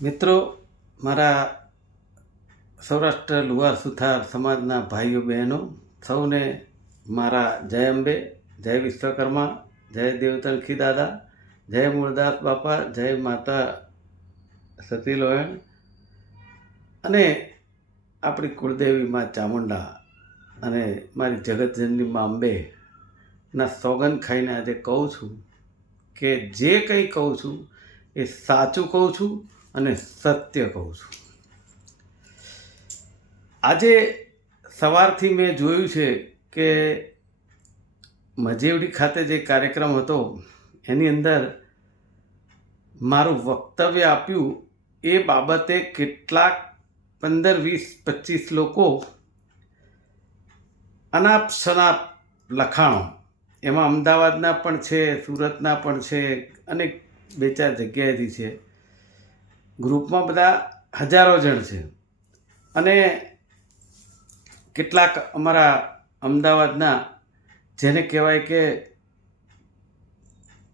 મિત્રો, મારા સૌરાષ્ટ્ર લુહાર સુથાર સમાજના ભાઈઓ બહેનો સૌને મારા જય અંબે, જય વિશ્વકર્મા, જય દેવતણખી દાદા, જય મૂળદાસ બાપા, જય માતા સતીલોયણ અને આપણી કુળદેવી માં ચામુંડા અને મારી જગતજનની માં અંબે ના સોગંદ ખાઈને આજે કહું છું કે જે કંઈ કહું છું એ સાચું કહું છું અને સત્ય કહું છું. આજે સવારથી મેં જોયું છે કે મજેવડી ખાતે જે કાર્યક્રમ હતો એની અંદર મારું વક્તવ્ય આપ્યું એ બાબતે કેટલાક 15-20-25 લોકો અનાપ શનાપ લખાણો, એમાં અમદાવાદના પણ છે, સુરતના પણ છે, અનેક 2-4 જગ્યાએથી છે. ગ્રુપમાં બધા હજારો જણ છે અને કેટલાક અમારા અમદાવાદના જેને કહેવાય કે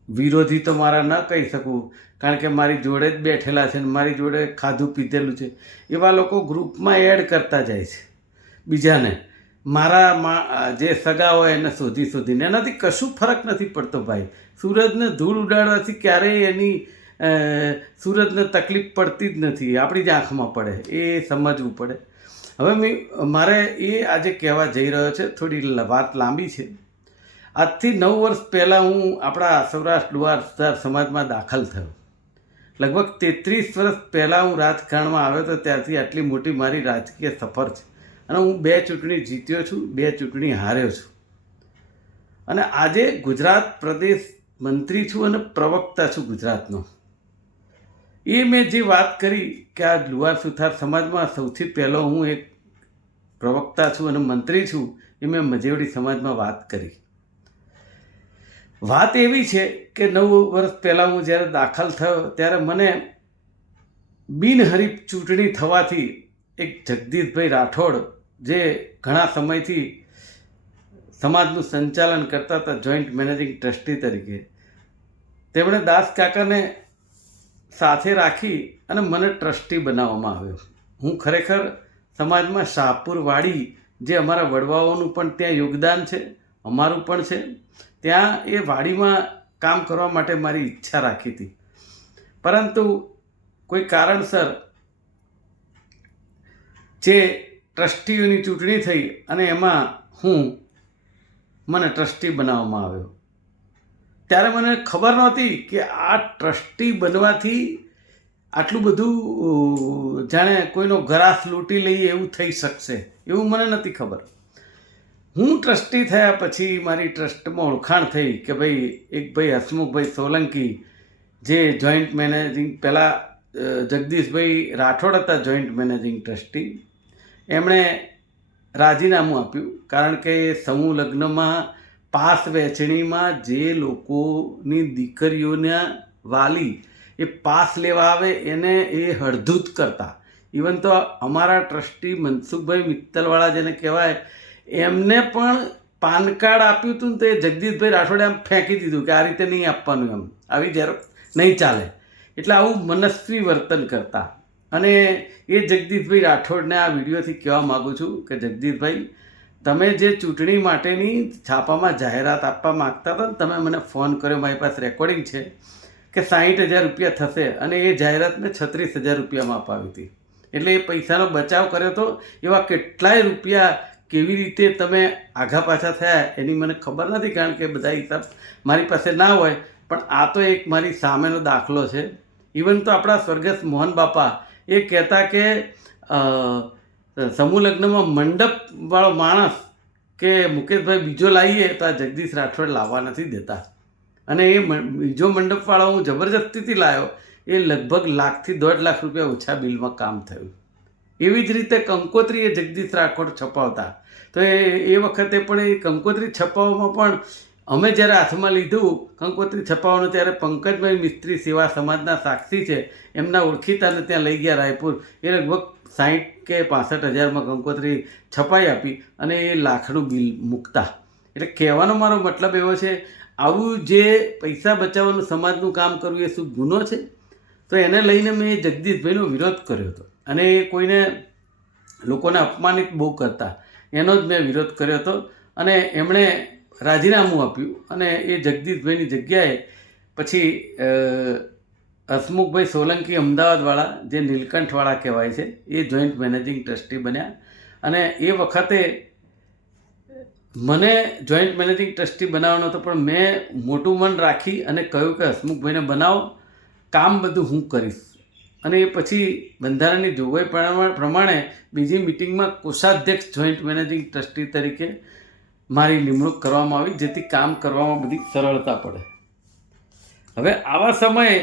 વિરોધી તો મારા ન કહી શકું, કારણ કે મારી જોડે જ બેઠેલા છે ને મારી જોડે ખાધું પીધેલું છે, એવા લોકો ગ્રુપમાં એડ કરતા જાય છે બીજાને. મારા જે સગા હોય એને શોધીને એનાથી કશું ફરક નથી પડતો ભાઈ. સૂરજને ધૂળ ઉડાડવાથી ક્યારેય એની સૂરજને તકલીફ પડતી જ નથી, આપણી જ આંખમાં પડે, એ સમજવું પડે. હવે મારે એ આજે કહેવા જઈ રહ્યો છે, થોડી વાત લાંબી છે. આજથી 9 વર્ષ પહેલાં હું આપણા સૌરાષ્ટ્ર લુહાર સુથાર સમાજમાં દાખલ થયો. લગભગ 33 વર્ષ પહેલાં હું રાજકારણમાં આવ્યો હતો, ત્યારથી આટલી મોટી મારી રાજકીય સફર છે અને હું 2 ચૂંટણી જીત્યો છું, 2 ચૂંટણી હાર્યો છું અને આજે ગુજરાત પ્રદેશ મંત્રી છું અને પ્રવક્તા છું ગુજરાતનો. એ મેં જે વાત કરી કે આ લુહાર સુથાર સમાજમાં સૌથી પહેલો હું એક પ્રવક્તા છું અને મંત્રી છું, એ મેં મજેવડી સમાજમાં વાત કરી. વાત એવી છે કે 9 વર્ષ પહેલાં હું જ્યારે દાખલ થયો ત્યારે મને બિનહરીફ ચૂંટણી થવાથી એક જગદીશભાઈ રાઠોડ, જે ઘણા સમયથી સમાજનું સંચાલન કરતા હતા જોઈન્ટ મેનેજિંગ ટ્રસ્ટી તરીકે, તેમણે દાસ કાકાને સાથે રાખી અને મને ટ્રસ્ટી બનાવવામાં આવ્યો. હું ખરેખર સમાજમાં શાહપુર વાડી, જે અમારા વડવાઓનું પણ ત્યાં યોગદાન છે, અમારું પણ છે, ત્યાં એ વાડીમાં કામ કરવા માટે મારી ઈચ્છા રાખી હતી. પરંતુ કોઈ કારણસર જે ટ્રસ્ટીઓની ચૂંટણી થઈ અને એમાં મને ટ્રસ્ટી બનાવવામાં આવ્યો. ત્યારે મને ખબર નહોતી કે આ ટ્રસ્ટી બનવાથી આટલું બધું જાણે કોઈનો ગરાસ લૂંટી લઈએ એવું થઈ શકશે, એવું મને નથી ખબર. હું ટ્રસ્ટી થયા પછી મારી ટ્રસ્ટમાં ઓળખાણ થઈ કે ભાઈ એક ભાઈ હસમુખભાઈ સોલંકી, જે જોઈન્ટ મેનેજિંગ, પહેલાં જગદીશભાઈ રાઠોડ હતા જોઈન્ટ મેનેજિંગ ટ્રસ્ટી, એમણે રાજીનામું આપ્યું કારણ કે સમૂહ લગ્નમાં પાસ વહેંચણીમાં જે લોકોની દીકરીઓના વાલી એ પાસ લેવા આવે એને એ હળધૂત કરતા. ઇવન તો અમારા ટ્રસ્ટી મનસુખભાઈ મિત્તલવાળા જેને કહેવાય, એમને પણ પાન કાર્ડ આપ્યું હતું ને તો એ જગદીશભાઈ રાઠોડે આમ ફેંકી દીધું કે આ રીતે નહીં આપવાનું, એમ આવી ઝેરોક્ષ નહીં ચાલે. એટલે આવું મનસ્વી વર્તન કરતા. અને એ જગદીશભાઈ રાઠોડને આ વિડીયોથી કહેવા માગું છું કે જગદીશભાઈ, તમે જે ચૂંટણી માટેની છાપામાં જાહેરાત આપવા માગતા હતા ને, તમે મને ફોન કર્યો, મારી પાસે રેકોર્ડિંગ છે, કે 60,000 રૂપિયા થશે અને એ જાહેરાત મેં 36,000 રૂપિયામાં અપાવી હતી. એટલે એ પૈસાનો બચાવ કર્યો હતો. એવા કેટલાય રૂપિયા કેવી રીતે તમે આઘા પાછા થયા એની મને ખબર નથી, કારણ કે બધા હિસાબ મારી પાસે ના હોય, પણ આ તો એક મારી સામેનો દાખલો છે. ઇવન તો આપણા સ્વર્ગસ્થ મોહન બાપા એ કહેતા કે સમૂહ લગ્નમાં મંડપવાળો માણસ કે મુકેશભાઈ બીજો લાવીએ તો આ જગદીશ રાઠોડ લાવવા નથી દેતા, અને એ બીજો મંડપવાળો હું જબરજસ્તીથી લાવ્યો, એ લગભગ 1,00,000 થી 1.5 લાખ રૂપિયા ઓછા બિલમાં કામ થયું. એવી જ રીતે કંકોત્રી એ જગદીશ રાઠોડ છપાવતા, તો એ વખતે પણ એ કંકોત્રી છપાવવામાં પણ અમે જ્યારે હાથમાં લીધું કંકોત્રી છપાવવાનું, ત્યારે પંકજભાઈ મિસ્ત્રી સેવા સમાજના સાક્ષી છે, એમના ઓળખીતાને ત્યાં લઈ ગયા રાયપુર. એ લગભગ 60,000 કે 65,000માં કંકોત્રી છપાઈ આપી અને એ 1,00,000નું બિલ મૂકતા. એટલે કહેવાનો મારો મતલબ એવો છે, આવું જે પૈસા બચાવવાનું સમાજનું કામ કરવું એ શું ગુનો છે? તો તો એને લઈને મેં જગદીશભાઈનો વિરોધ કર્યો હતો અને એ કોઈને લોકોને અપમાનિત બહુ કરતા એનો જ મેં વિરોધ કર્યો હતો અને એમણે રાજીનામું આપ્યું અને એ જગદીશભાઈની જગ્યાએ પછી હસમુખભાઈ સોલંકી અમદાવાદવાળા જે નીલકંઠવાળા કહેવાય છે એ જોઈન્ટ મેનેજિંગ ટ્રસ્ટી બન્યા અને એ વખતે મને જોઈન્ટ મેનેજિંગ ટ્રસ્ટી બનાવવાનો હતો પણ મેં મોટું મન રાખી અને કહ્યું કે હસમુખભાઈને બનાવો, કામ બધું હું કરીશ. અને એ પછી બંધારણની જોગવાઈ પ્રમાણે બીજી મિટિંગમાં કોષાધ્યક્ષ જોઈન્ટ મેનેજિંગ ટ્રસ્ટી તરીકે મારી નિમણૂક કરવામાં આવી, જેથી કામ કરવામાં બધી સરળતા પડે. હવે આવા સમયે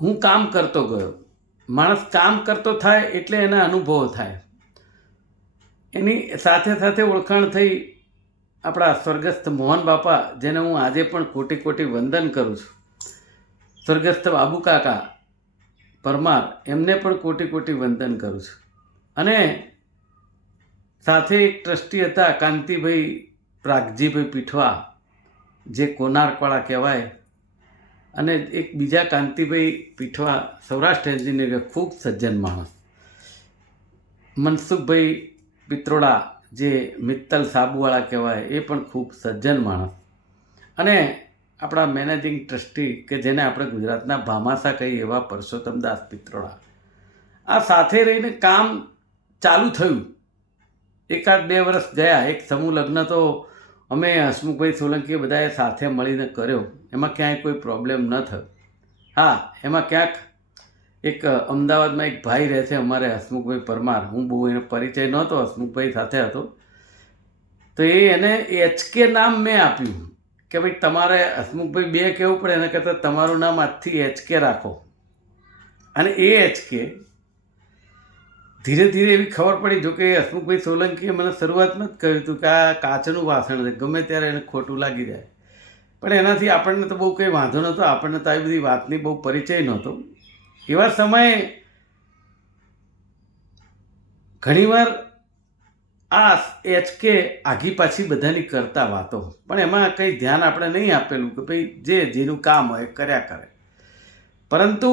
હું કામ કરતો ગયો. માણસ કામ કરતો થાય એટલે એના અનુભવો થાય. એની સાથે સાથે ઓળખાણ થઈ આપણા સ્વર્ગસ્થ મોહન બાપા, જેને હું આજે પણ કોટી કોટી વંદન કરું છું. સ્વર્ગસ્થ બાબુ કાકા પરમાર, એમને પણ કોટી કોટી વંદન કરું છું. અને સાથે એક ટ્રસ્ટી હતા કાંતિભાઈ પ્રાગજીભાઈ પીઠવા, જે કોનાર્કવાળા કહેવાય, અને એક બીજા કાંતિભાઈ પીઠવા સૌરાષ્ટ્ર એન્જિનિયર, ખૂબ સજ્જન માણસ. મનસુખભાઈ પિત્રોડા, જે મિત્તલ સાબુવાળા કહેવાય, એ પણ ખૂબ સજ્જન માણસ. અને આપણા મેનેજિંગ ટ્રસ્ટી કે જેને આપણે ગુજરાતના ભામાસા કહીએ એવા પરસોત્તમદાસ પિત્રોડા, આ સાથે રહીને કામ ચાલુ થયું. 1-2 વર્ષ ગયા. એક સમૂહ લગ્ન તો અમે હસમુખભાઈ સોલંકીએ બધાએ સાથે મળીને કર્યો. એમાં ક્યાંય કોઈ પ્રોબ્લેમ ન થયો. હા, એમાં ક્યાંક એક અમદાવાદમાં એક ભાઈ રહે છે અમારે, હસમુખભાઈ પરમાર. હું બહુ એનો પરિચય નહોતો, હસમુખભાઈ સાથે હતો. તો એને HK નામ મેં આપ્યું કે ભાઈ તમારે હસમુખભાઈ 2 કહેવું પડે, એના કરતાં તમારું નામ આજથી HK રાખો. અને એ HK ધીરે ધીરે એવી ખબર પડી. જોકે હસમુખભાઈ સોલંકીએ મને શરૂઆતમાં જ કહ્યું હતું કે આ કાચનું વાસણ છે, ગમે ત્યારે એને ખોટું લાગી જાય. પણ એનાથી આપણને તો બહુ કંઈ વાંધો નહોતો, આપણને તો આવી બધી વાતની બહુ પરિચય નહોતો. એવા સમયે ઘણીવાર આ HK આઘી પાછી બધાની કરતા વાતો, પણ એમાં કંઈ ધ્યાન આપણે નહીં આપેલું કે ભાઈ જેનું કામ હોય કર્યા કરે. પરંતુ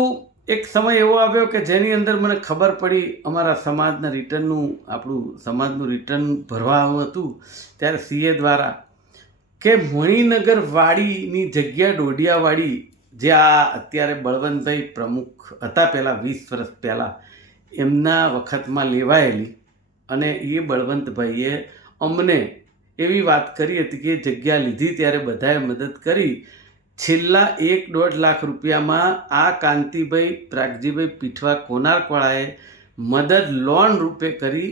એક સમય એવો આવ્યો કે જેની અંદર મને ખબર પડી અમારા સમાજના રિટર્નનું, આપણું સમાજનું રિટર્ન ભરવાનું હતું. ત્યારે CA દ્વારા કે મણિનગર વાડીની જગ્યા ડોડિયાવાડી, જે આ અત્યારે બળવંતભાઈ પ્રમુખ હતા પહેલાં 20 વર્ષ પહેલાં, એમના વખતમાં લેવાયેલી. અને એ બળવંતભાઈએ અમને એવી વાત કરી હતી કે જગ્યા લીધી ત્યારે બધાએ મદદ કરી. છેલ્લા 1-1.5 લાખ રૂપિયામાં આ કાંતિભાઈ પ્રાગજીભાઈ પીઠવા કોનાર્કવાળાએ મદદ લોન રૂપે કરી.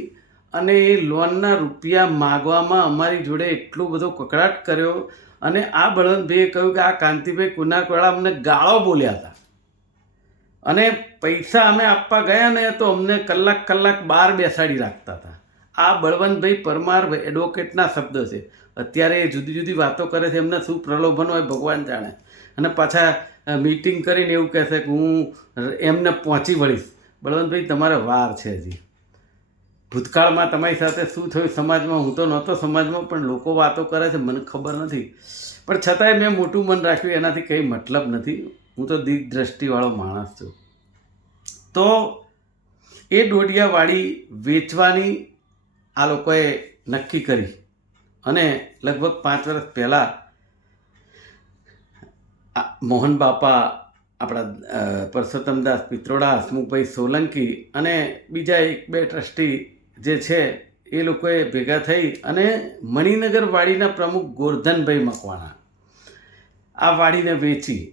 અને એ લોનના રૂપિયા માગવામાં અમારી જોડે એટલો બધો કકડાટ કર્યો. અને આ બળવંતભાઈએ કહ્યું કે આ કાંતિભાઈ કોનાર્કવાળા અમને ગાળો બોલ્યા હતા. અને પૈસા અમે આપવા ગયા ને તો અમને કલાક બહાર બેસાડી રાખતા હતા. આ બળવંતભાઈ પરમાર એડવોકેટના શબ્દો છે. અત્યારે એ જુદી જુદી વાતો કરે છે, એમને શું પ્રલોભન હોય ભગવાન જાણે. અને પાછા મીટિંગ કરીને એવું કહેશે કે હું એમને પહોંચી વળીશ. બળવંતભાઈ, તમારે વાર છે હજી. ભૂતકાળમાં તમારી સાથે શું થયું સમાજમાં, હું તો નહોતો સમાજમાં, પણ લોકો વાતો કરે છે, મને ખબર નથી. પણ છતાંય મેં મોટું મન રાખ્યું, એનાથી કંઈ મતલબ નથી. હું તો દીર્ઘ દ્રષ્ટિવાળો માણસ છું. તો એ ડોડિયાવાડી વેચવાની આ લોકોએ નક્કી કરી. અને લગભગ 5 વર્ષ પહેલાં મોહન બાપા, આપણા પરસોત્તમદાસ પિત્રોડા, હસમુખભાઈ સોલંકી અને બીજા 1-2 ટ્રસ્ટી જે છે એ લોકોએ ભેગા થઈ અને મણિનગર વાડીના પ્રમુખ ગોરધનભાઈ મકવાણા આ વાડીને વેચી.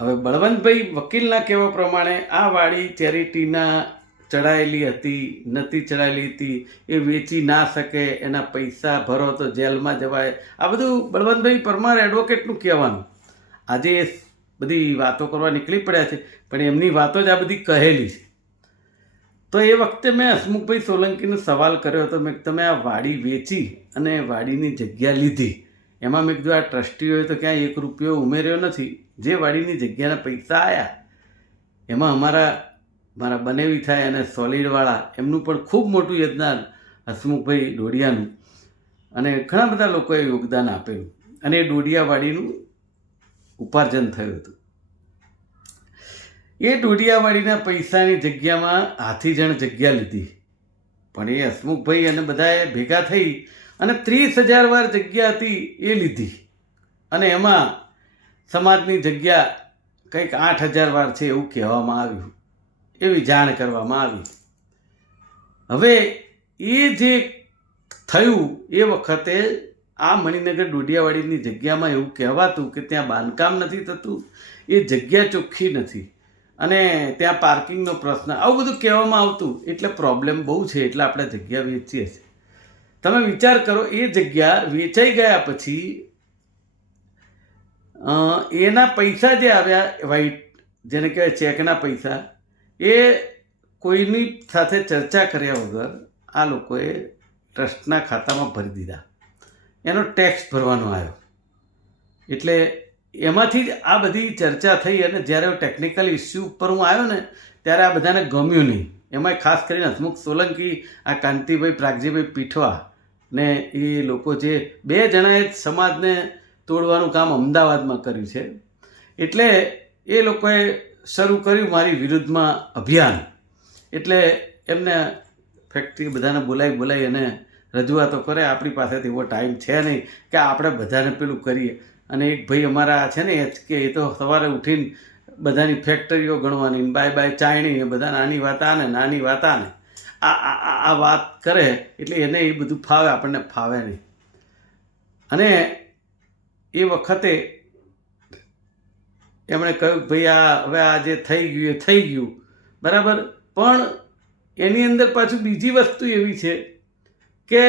હવે બળવંતભાઈ વકીલના કહેવા પ્રમાણે આ વાડી ચેરિટીના ચડાયેલી હતી, નથી ચડાયેલી હતી, એ વેચી ના શકે, એના પૈસા ભરો તો જેલમાં જવાય. આ બધું બળવંતભાઈ પરમાર એડવોકેટનું કહેવાનું. આજે બધી વાતો કરવા નીકળી પડ્યા છે, પણ એમની વાતો જ આ બધી કહેલી છે. તો એ વખતે મેં હસમુખભાઈ સોલંકીનો સવાલ કર્યો હતો. મેં તમે આ વાડી વેચી અને વાડીની જગ્યા લીધી, એમાં મેં કીધું આ ટ્રસ્ટીઓએ તો ક્યાંય 1 રૂપિયો ઉમેર્યો નથી. જે વાડીની જગ્યાના પૈસા આવ્યા એમાં મારા બનેવી થાય અને સોલિડવાળા, એમનું પણ ખૂબ મોટું યોગદાન, હસમુખભાઈ ડોડિયાનું, અને ઘણા બધા લોકોએ યોગદાન આપેલું. અને એ ડોડિયાવાડીનું ઉપાર્જન થયું હતું. એ ડોડિયાવાડીના પૈસાની જગ્યામાં હાથીજણ જગ્યા લીધી, પણ એ હસમુખભાઈ અને બધાએ ભેગા થઈ અને 30,000 વાર જગ્યા હતી એ લીધી, અને એમાં સમાજની જગ્યા કંઈક 8,000 વાર છે એવું કહેવામાં આવ્યું, એવી જાણ કરવામાં આવી. હવે એ જે થયું એ વખતે આ મણિનગર ડોડિયાવાડીની જગ્યામાં એવું કહેવાતું કે ત્યાં બાંધકામ નથી થતું, એ જગ્યા ચોખ્ખી નથી અને ત્યાં પાર્કિંગનો પ્રશ્ન, આવું બધું કહેવામાં આવતું. એટલે પ્રોબ્લેમ બહુ છે, એટલે આપણે જગ્યા વેચીએ છીએ. તમે વિચાર કરો, એ જગ્યા વેચાઈ ગયા પછી એના પૈસા જે આવ્યા વ્હાઈટ, જેને કહેવાય ચેકના પૈસા, એ કોઈની સાથે ચર્ચા કર્યા વગર આ લોકોએ ટ્રસ્ટના ખાતામાં ભરી દીધા. એનો ટેક્સ ભરવાનો આવ્યો. એટલે એમાંથી જ આ બધી ચર્ચા થઈ, અને જ્યારે ટેકનિકલ ઇસ્યુ ઉપર હું આવ્યો ને ત્યારે આ બધાને ગમ્યું નહીં. એમાં ખાસ કરીને હસમુખ સોલંકી, આ કાંતિભાઈ પ્રાગજીભાઈ પીઠવા ને એ લોકો, જે 2 જણાએ જ સમાજને તોડવાનું કામ અમદાવાદમાં કર્યું છે. એટલે એ લોકોએ શરૂ કર્યું મારી વિરુદ્ધમાં અભિયાન. એટલે એમને ફેક્ટરી બધાને બોલાવી અને રજૂઆતો કરે. આપણી પાસેથી એવો ટાઈમ છે નહીં કે આપણે બધાને પેલું કરીએ. અને એક ભાઈ અમારા છે ને કે એ તો સવારે ઉઠીને બધાની ફેક્ટરીઓ ગણવાની, બાય ચાયણી, એ બધા નાની વાત આને આ વાત કરે. એટલે એને એ બધું ફાવે, આપણને ફાવે નહીં. અને એ વખતે એમણે કહ્યું કે ભાઈ હવે આ જે થઈ ગયું બરાબર, પણ એની અંદર પાછું બીજી વસ્તુ એવી છે કે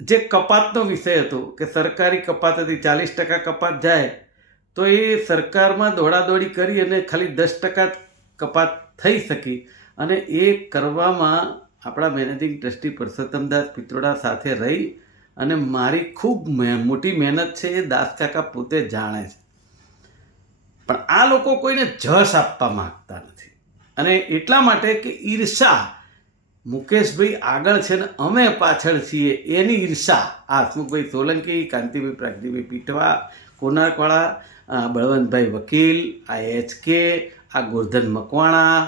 જે કપાતનો વિષય હતો, કે સરકારી કપાત હતી, 40% કપાત જાય તો એ સરકારમાં દોડાદોડી કરી અને ખાલી 10% કપાત થઈ શકી. અને એ કરવામાં આપણા મેનેજિંગ ટ્રસ્ટી પરસોત્તમદાસ પિત્રોડા સાથે રહી અને મારી ખૂબ મોટી મહેનત છે, એ દાસકાકા પોતે જાણે છે. પણ આ લોકો કોઈને જશ આપવા માગતા નથી, અને એટલા માટે કે ઈર્ષા, મુકેશભાઈ આગળ છે ને અમે પાછળ છીએ, એની ઈર્ષા આ હસમુખભાઈ સોલંકી, કાંતિભાઈ પ્રાગજીભાઈ પીઠવા, કોનારકવાળા, બળવંતભાઈ વકીલ, આ HK, આ ગોરધન મકવાણા,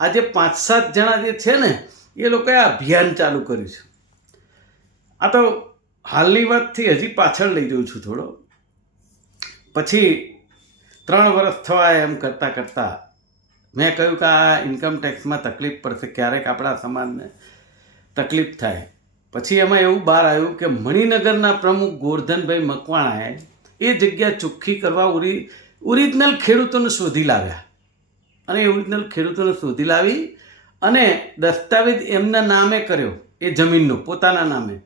આ જે 5-7 જણા જે છે ને એ લોકોએ આ અભિયાન ચાલુ કર્યું છે. આ તો હાલની વાતથી હજી પાછળ લઈ જઉં છું થોડો. પછી 3 વર્ષ થવા એમ કરતાં મેં કહ્યું કે આ ઇન્કમ ટેક્સમાં તકલીફ પડશે, ક્યારેક આપણા સમાજને તકલીફ થાય. પછી એમાં એવું બહાર આવ્યું કે મણિનગરના પ્રમુખ ગોરધનભાઈ મકવાણાએ એ જગ્યા ચોખ્ખી કરવા ઓરિજિનલ ખેડૂતોને શોધી લાવ્યા, અને એ ઓરિજિનલ ખેડૂતોને શોધી લાવી અને દસ્તાવેજ એમના નામે કર્યો, એ જમીનનો પોતાના નામે,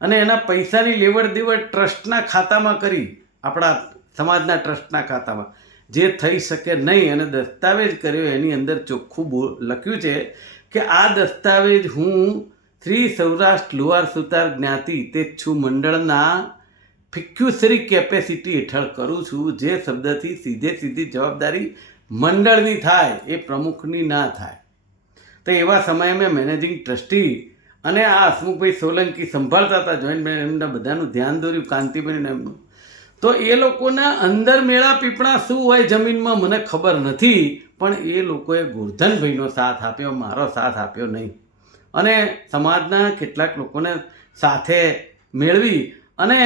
અને એના પૈસાની લેવડ દેવડ ટ્રસ્ટના ખાતામાં કરી, આપણા સમાજના ટ્રસ્ટના ખાતામાં, જે થઈ શકે નહીં. અને દસ્તાવેજ કર્યો, એની અંદર ચોખ્ખું લખ્યું છે કે આ દસ્તાવેજ હું શ્રી સૌરાષ્ટ્ર લુહાર સુતાર જ્ઞાતિ તેચ્છુ મંડળના ફિક્યુસરી કેપેસિટી હેઠળ કરું છું. જે શબ્દથી સીધી જવાબદારી મંડળની થાય, એ પ્રમુખની ના થાય. તો એવા સમયે મેં મેનેજિંગ ટ્રસ્ટી અને આ હસમુખભાઈ સોલંકી સંભાળતા હતા, જોઈન્ટ એમના બધાનું ધ્યાન દોર્યું, કાંતિભાઈને એમનું. તો એ લોકોના અંદર મેળા પીપણા શું હોય જમીનમાં મને ખબર નથી, પણ એ લોકોએ ગોરધનભાઈનો સાથ આપ્યો, મારો સાથ આપ્યો નહીં. અને સમાજના કેટલાક લોકોને સાથે મેળવી, અને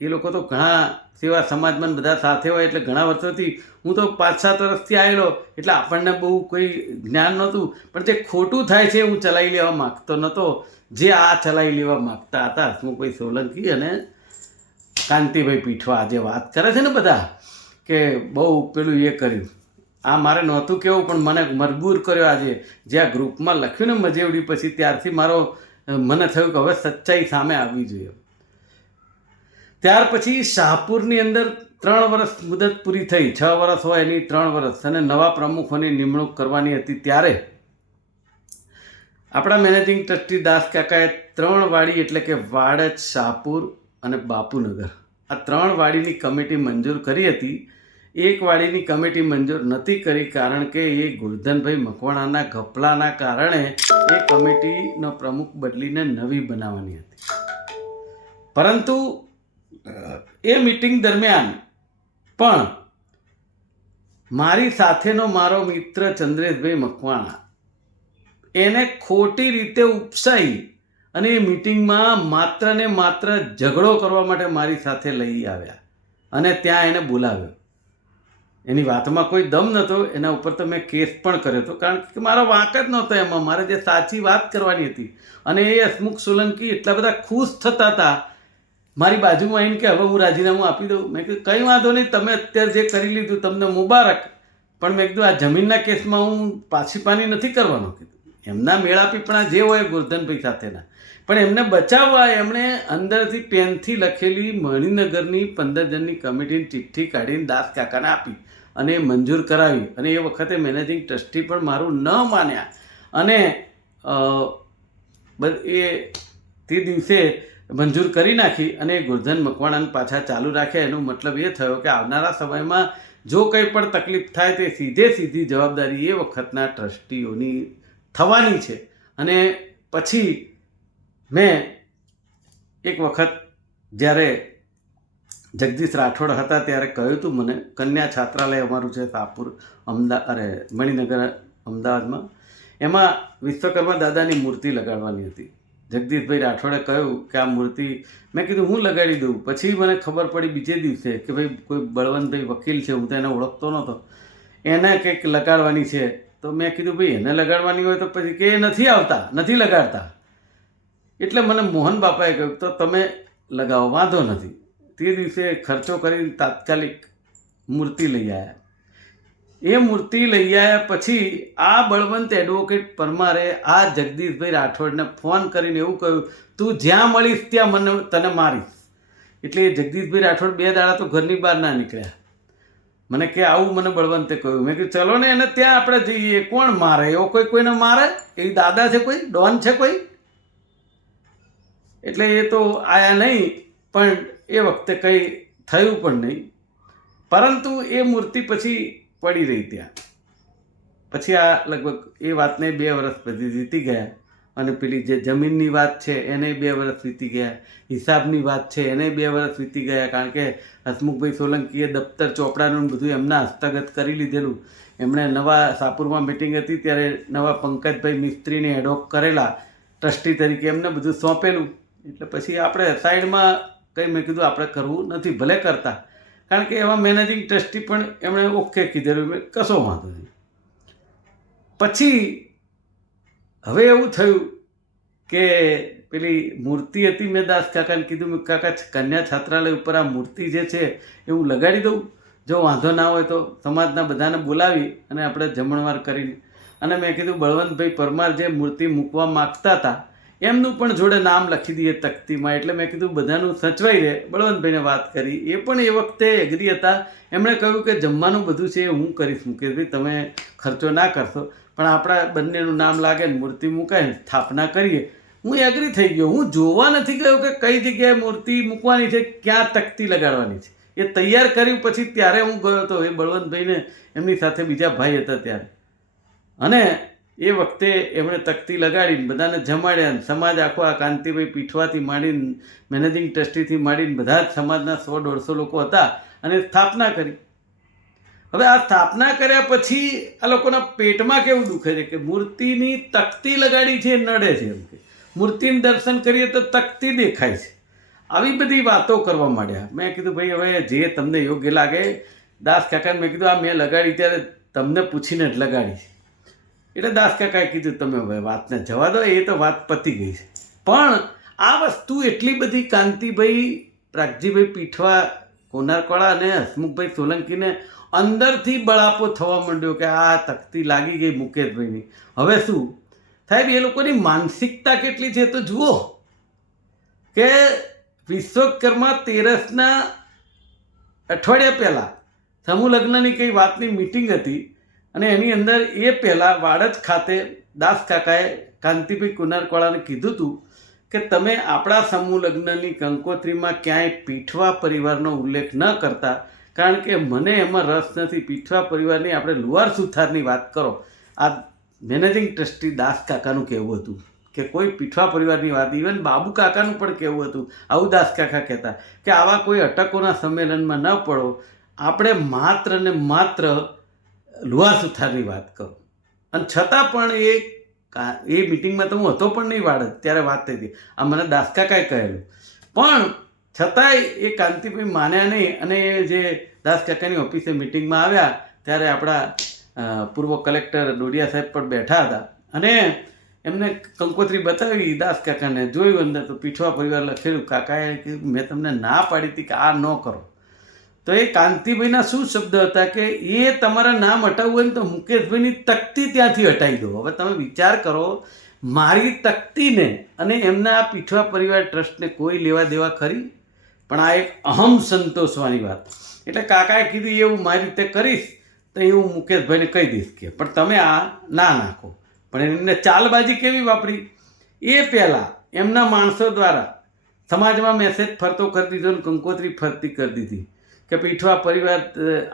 એ લોકો તો ઘણા સેવા સમાજમાં બધા સાથે હોય, એટલે ઘણા વર્ષોથી, હું તો 5-7 વર્ષથી આવેલો, એટલે આપણને બહુ કોઈ જ્ઞાન નહોતું. પણ જે ખોટું થાય છે હું ચલાવી લેવા માગતો નહોતો, જે આ ચલાવી લેવા માગતા હતા હસમુખભાઈ સોલંકી અને કાંતિભાઈ પીઠવા. આજે વાત કરે છે ને બધા કે બહુ પેલું એ કર્યું, આ મારે નહોતું કેવું, પણ મને મજબૂર કર્યો. આજે જે આ ગ્રુપમાં લખ્યું ને મજેવડી, પછી ત્યારથી મને થયું કે હવે સચ્ચાઈ સામે આવવી જોઈએ. ત્યાર પછી શાહપુરની અંદર 3 વર્ષ મુદત પૂરી થઈ, 6 વર્ષ હોય એની 3 વર્ષ, અને નવા પ્રમુખોની નિમણૂક કરવાની હતી. ત્યારે આપણા મેનેજિંગ ટ્રસ્ટી દાસકાકાએ 3 વાડી, એટલે કે વાડજ, શાહપુર અને બાપુનગર, આ 3 વાડીની કમિટી મંજૂર કરી હતી. 1 વાડીની કમિટી મંજૂર નથી કરી, કારણ કે એ ગોરધનભાઈ મકવાણાના ઘપલાના કારણે એ કમિટીનો પ્રમુખ બદલીને નવી બનાવવાની હતી. પરંતુ એ મિટિંગ દરમિયાન પણ મારી સાથેનો મારો મિત્ર ચંદ્રેશભાઈ મકવાણા એને ખોટી રીતે ઉપસાઈ અને એ મિટિંગમાં માત્ર ને માત્ર ઝઘડો કરવા માટે મારી સાથે લઈ આવ્યા અને ત્યાં એને બોલાવ્યો. એની વાતમાં કોઈ દમ નહોતો, એના ઉપર તો મેં કેસ પણ કર્યો હતો, કારણ કે મારો વાંક જ નહોતો એમાં. મારે જે સાચી વાત કરવાની હતી. અને એ હસમુખ સોલંકી એટલા બધા ખુશ થતા હતા મારી બાજુમાં આવીને કે હવે હું રાજીનામું આપી દઉં. મેં કીધું કંઈ વાંધો નહીં, તમે અત્યારે જે કરી લીધું તમને મુબારક, પણ મેં કીધું આ જમીનના કેસમાં હું પાછી પાની નથી કરવાનો. કીધું એમના મેળાપીપણા જે હોય ગોરધનભાઈ સાથેના, પણ એમને બચાવવા એમણે અંદરથી પેનથી લખેલી મણિનગરની 15 જણની કમિટીની ચિઠ્ઠી કાઢીને દાસ કાકાને આપી અને એ મંજૂર કરાવી. અને એ વખતે મેનેજિંગ ટ્રસ્ટી પણ મારું ન માન્યા અને એ તે દિવસે મંજૂર કરી નાખી અને ગોરધન મકવાણાને પાછા ચાલુ રાખ્યા. એનો મતલબ એ થયો કે આવનારા સમયમાં જો કંઈ પણ તકલીફ થાય તે સીધી જવાબદારી એ વખતના ટ્રસ્ટીઓની થવાની છે. અને પછી મેં એક વખત જ્યારે જગદીશ રાઠોડ હતા ત્યારે કહ્યું હતું મને, કન્યા છાત્રાલય અમારું છે શાહપુર મણિનગર અમદાવાદમાં, એમાં વિશ્વકર્મા દાદાની મૂર્તિ લગાડવાની હતી. જગદીશભાઈ રાઠોડે કહ્યું કે આ મૂર્તિ, મેં કીધું હું લગાડી દઉં. પછી મને ખબર પડી બીજે દિવસે કે ભાઈ કોઈ બળવંતભાઈ વકીલ છે, હું તો એને ઓળખતો નહોતો, એને કંઈક લગાડવાની છે. તો મેં કીધું ભાઈ એને લગાડવાની હોય તો પછી કે એ નથી લગાડતા. એટલે મને મોહન બાપાએ કહ્યું તો તમે લગાવો, વાંધો નથી. તે દિવસે ખર્ચો કરીને તાત્કાલિક મૂર્તિ લઈ આવ્યા. એ મૂર્તિ લઈ આવ્યા પછી આ બળવંત એડવોકેટ પરમારે આ જગદીશભાઈ રાઠોડને ફોન કરીને એવું કહ્યું, તું જ્યાં મળીશ ત્યાં તને મારીશ. એટલે એ જગદીશભાઈ રાઠોડ 2 દાડા તો ઘરની બહાર ના નીકળ્યા. મને કે આવું મને બળવંતે કહ્યું. મેં કીધું ચલો ને એને ત્યાં આપણે જઈએ, કોણ મારે? એવો કોઈને મારે? એ દાદા છે કોઈ? ડોન છે કોઈ? એટલે એ તો આયા નહીં, પણ એ વખતે કંઈ થયું પણ નહીં. પરંતુ એ મૂર્તિ પછી પડી રહી ત્યાં. પછી આ લગભગ એ વાતને 2 વર્ષ પછી વીતી ગયા. અને પેલી જે જમીનની વાત છે એને 2 વર્ષ વીતી ગયા, હિસાબની વાત છે એને 2 વર્ષ વીતી ગયા. કારણ કે હસમુખભાઈ સોલંકીએ દફતર ચોપડાનું બધું એમના હસ્તગત કરી લીધેલું. એમણે નવા શાહપુરમાં મિટિંગ હતી ત્યારે નવા પંકજભાઈ મિસ્ત્રીને એડોક કરેલા ટ્રસ્ટી તરીકે, એમને બધું સોંપેલું. એટલે પછી આપણે સાઈડમાં કંઈ મેં કીધું આપણે કરવું નથી, ભલે કરતા, કારણ કે એવા મેનેજિંગ ટ્રસ્ટી પણ એમણે ઓકે કીધેલું, કશો વાંધો નહીં. પછી હવે એવું થયું કે પેલી મૂર્તિ હતી, મેં દાસ કાકાને કીધું, મેં કાકા કન્યા છાત્રાલય ઉપર આ મૂર્તિ જે છે એ હું લગાડી દઉં, જો વાંધો ના હોય તો સમાજના બધાને બોલાવી અને આપણે જમણવાર કરીને. અને મેં કીધું બળવંતભાઈ પરમાર જે મૂર્તિ મૂકવા માગતા હતા એમનું પણ જોડે નામ લખી દઈએ તકતીમાં. એટલે મેં કીધું બધાનું સચવાઈ રહે. બળવંતભાઈને વાત કરી, એ પણ એ વખતે એગ્રી હતા. એમણે કહ્યું કે જમવાનું બધું છે એ હું કરીશ મુકેશભાઈ, તમે ખર્ચો ના કરશો, પણ આપણા બંનેનું નામ લાગે ને મૂર્તિ મુકાય ને સ્થાપના કરીએ. હું એગ્રી થઈ ગયો. હું જોવા નથી ગયો કે કઈ જગ્યાએ મૂર્તિ મૂકવાની છે, ક્યાં તકતી લગાડવાની છે. એ તૈયાર કર્યું પછી ત્યારે હું ગયો હતો. એ બળવંતભાઈને એમની સાથે બીજા ભાઈ હતા ત્યારે. અને એ વખતે એમણે તકતી લગાડીને બધાને જમાડ્યા. સમાજ આખો આ કાંતિભાઈ પીઠવાથી માંડીને મેનેજિંગ ટ્રસ્ટીથી માંડીને બધા જ સમાજના 100-150 લોકો હતા અને સ્થાપના કરી. હવે આ સ્થાપના કર્યા પછી આ લોકોના પેટમાં કેવું દુખે છે કે મૂર્તિની તકતી લગાડી છે, નડે છે. એમ કે મૂર્તિનું દર્શન કરીએ તો તકતી દેખાય છે. આવી બધી વાતો કરવા માંડ્યા. મેં કીધું ભાઈ હવે જે તમને યોગ્ય લાગે. દાસ કાકાને મેં કીધું આ મેં લગાડી ત્યારે તમને પૂછીને જ લગાડી છે. એટલે દાસ કાકાએ કીધું તમે હવે વાતને જવા દો, એ તો વાત પતી ગઈ છે. પણ આ વસ્તુ એટલી બધી કાંતિભાઈ પ્રાગજીભાઈ પીઠવા કોનારકોળા અને હસમુખભાઈ સોલંકીને અંદરથી બળાપો થવા માંડ્યો કે આ તકતી લાગી ગઈ મુકેશભાઈની. હવે શું સાહેબ, એ લોકોની માનસિકતા કેટલી છે તો જુઓ કે વિશ્વકર્મા તેરસના અઠવાડિયા પહેલાં સમૂહ લગ્નની કંઈ વાતની મિટિંગ હતી અને એની અંદર એ પહેલાં વાડજ ખાતે દાસ કાકાએ કાંતિભાઈ કુનારકોળાને કીધું હતું કે તમે આપણા સમૂહ લગ્નની કંકોત્રીમાં ક્યાંય પીઠવા પરિવારનો ઉલ્લેખ ન કરતા, કારણ કે મને એમાં રસ નથી. પીઠવા પરિવારની આપણે લુહાર સુથારની વાત કરો. આ મેનેજિંગ ટ્રસ્ટી દાસ કાકાનું કહેવું હતું કે કોઈ પીઠવા પરિવારની વાત, ઇવન બાબુ કાકાનું પણ કહેવું હતું. આવું દાસ કાકા કહેતા કે આવા કોઈ અટકોના સંમેલનમાં ન પડો, આપણે માત્ર ને માત્ર લુવા સુથારની વાત કરું, અને છતાં પણ એ મિટિંગમાં તો હું હતો પણ નહીં વાળત, ત્યારે વાત થઈ હતી, આ મને દાસકાકાએ કહેલું, પણ છતાંય એ કાંતિભાઈ માન્યા નહીં, અને એ જે દાસકાકાની ઓફિસે મિટિંગમાં આવ્યા ત્યારે આપણા પૂર્વ કલેક્ટર ડોડિયા સાહેબ પણ બેઠા હતા, અને એમને કંકોત્રી બતાવી દાસકાકાને, જોયું અંદર તો પીઠવા પરિવાર લખેલું. કાકાએ કીધું મેં તમને ના પાડી હતી કે આ ન કરો. તો એ કાંતિભાઈના શું શબ્દ હતા કે એ તમારા નામ હટાવવું હોય ને તો મુકેશભાઈની તકતી ત્યાંથી હટાવી દો. હવે તમે વિચાર કરો, મારી તકતીને અને એમના પીઠવા પરિવાર ટ્રસ્ટને કોઈ લેવા દેવા ખરી? પણ આ એક અહમ સંતોષવાની વાત. એટલે કાકાએ કીધું એવું મારી રીતે કરીશ તો એવું મુકેશભાઈને કહી દઈશ કે પણ તમે આ ના નાખો. પણ એમને ચાલબાજી કેવી વાપરી? એ પહેલાં એમના માણસો દ્વારા સમાજમાં મેસેજ ફરતો કરી દીધો ને કંકોત્રી ફરતી કરી દીધી કે પીઠવા પરિવાર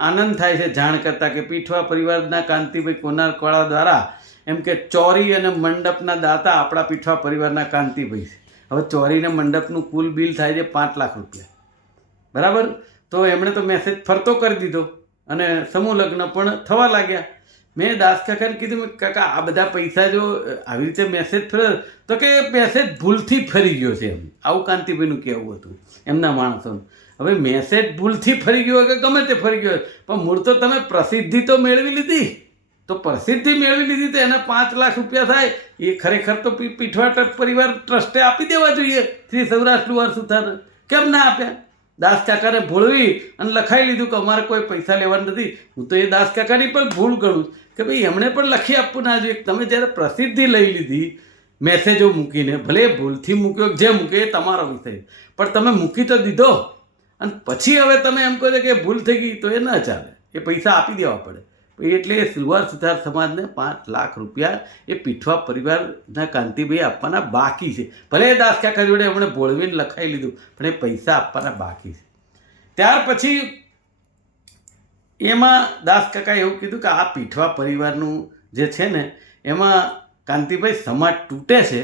આનંદ થાય છે જાણ કરતાં કે પીઠવા પરિવારના કાંતિભાઈ કોનારકવાળા દ્વારા એમ કે ચોરી અને મંડપના દાતા આપણા પીઠવા પરિવારના કાંતિભાઈ છે. હવે ચોરી અને મંડપનું કુલ બિલ થાય છે 5 લાખ રૂપિયા, બરાબર? તો એમણે તો મેસેજ ફરતો કરી દીધો અને સમૂહ લગ્ન પણ થવા લાગ્યા. મેં દાસકાકાને કીધું, કાકા આ બધા પૈસા જો આવી રીતે મેસેજ ફરે તો કે મેસેજ ભૂલથી ફરી ગયો છે, એમ આવું કાંતિભાઈનું કહેવું હતું એમના માણસોનું. હવે મેસેજ ભૂલથી ફરી ગયો કે ગમે તે ફરી ગયો, પણ મૂળ તો તમે પ્રસિદ્ધિ તો મેળવી લીધી, તો પ્રસિદ્ધિ મેળવી લીધી તો એના 5 લાખ રૂપિયા થાય એ ખરેખર તો પીઠવા પરિવાર ટ્રસ્ટે આપી દેવા જોઈએ. શ્રી સૌરાષ્ટ્ર લુહાર સુથાર કેમ ના આપ્યા? દાસકાકાને ભોળવી અને લખાઈ લીધું કે અમારે કોઈ પૈસા લેવાના નથી. હું તો એ દાસકાકાની પણ ભૂલ ગણું કે ભાઈ એમણે પણ લખી આપવું ના જોઈએ. તમે જ્યારે પ્રસિદ્ધિ લઈ લીધી મેસેજો મૂકીને, ભલે ભૂલથી મૂક્યો જે મૂક્યો એ તમારો વિષય, પણ તમે મૂકી તો દીધો, અને પછી હવે તમે એમ કહો કે ભૂલ થઈ ગઈ તો એ ન ચાલે, એ પૈસા આપી દેવા પડે. એટલે લુહાર સુથાર સમાજને 5 લાખ રૂપિયા એ પીઠવા પરિવારના કાંતિભાઈ આપવાના બાકી છે. ભલે દાસકાકા જોડે એમણે ભોળવીને લખાઈ લીધું, પણ એ પૈસા આપવાના બાકી છે. ત્યાર પછી એમાં દાસકાકાએ એવું કીધું કે આ પીઠવા પરિવારનું જે છે ને એમાં કાંતિભાઈ સમાજ તૂટે છે.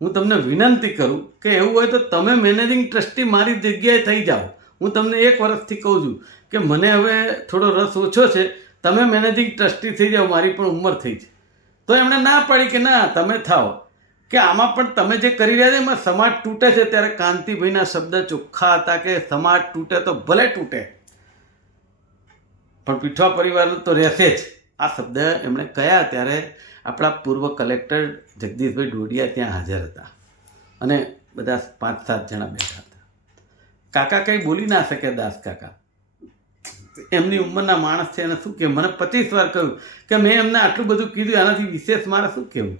હું તમને વિનંતી કરું કે એવું હોય તો તમે મેનેજિંગ ટ્રસ્ટી મારી જગ્યાએ થઈ જાઓ. હું તમને 1 વર્ષથી કહું છું કે મને હવે થોડો રસ ઓછો છે, તમે મેનેજિંગ ટ્રસ્ટી થઈ જાઓ, મારી પણ ઉંમર થઈ છે. તો એમણે ના પાડી કે ના તમે થાઓ, કે આમાં પણ તમે જે કરી રહ્યા છો એમાં સમાજ તૂટે છે. ત્યારે કાંતિભાઈના શબ્દ ચોખ્ખા હતા કે સમાજ તૂટે તો ભલે તૂટે, પણ પીઠવા પરિવારનું તો રહેશે જ. આ શબ્દ એમણે કહ્યા ત્યારે આપણા પૂર્વ કલેક્ટર જગદીશભાઈ ડોડિયા ત્યાં હાજર હતા, અને બધા 5-7 જણા બેઠા હતા. કાકા કંઈ બોલી ના શકે. દાસકાકા એમની ઉંમરના માણસ છે, એને શું કહેવું? મને 25 વાર કહ્યું કે મેં એમને આટલું બધું કીધું, આનાથી વિશેષ મારે શું કહેવું?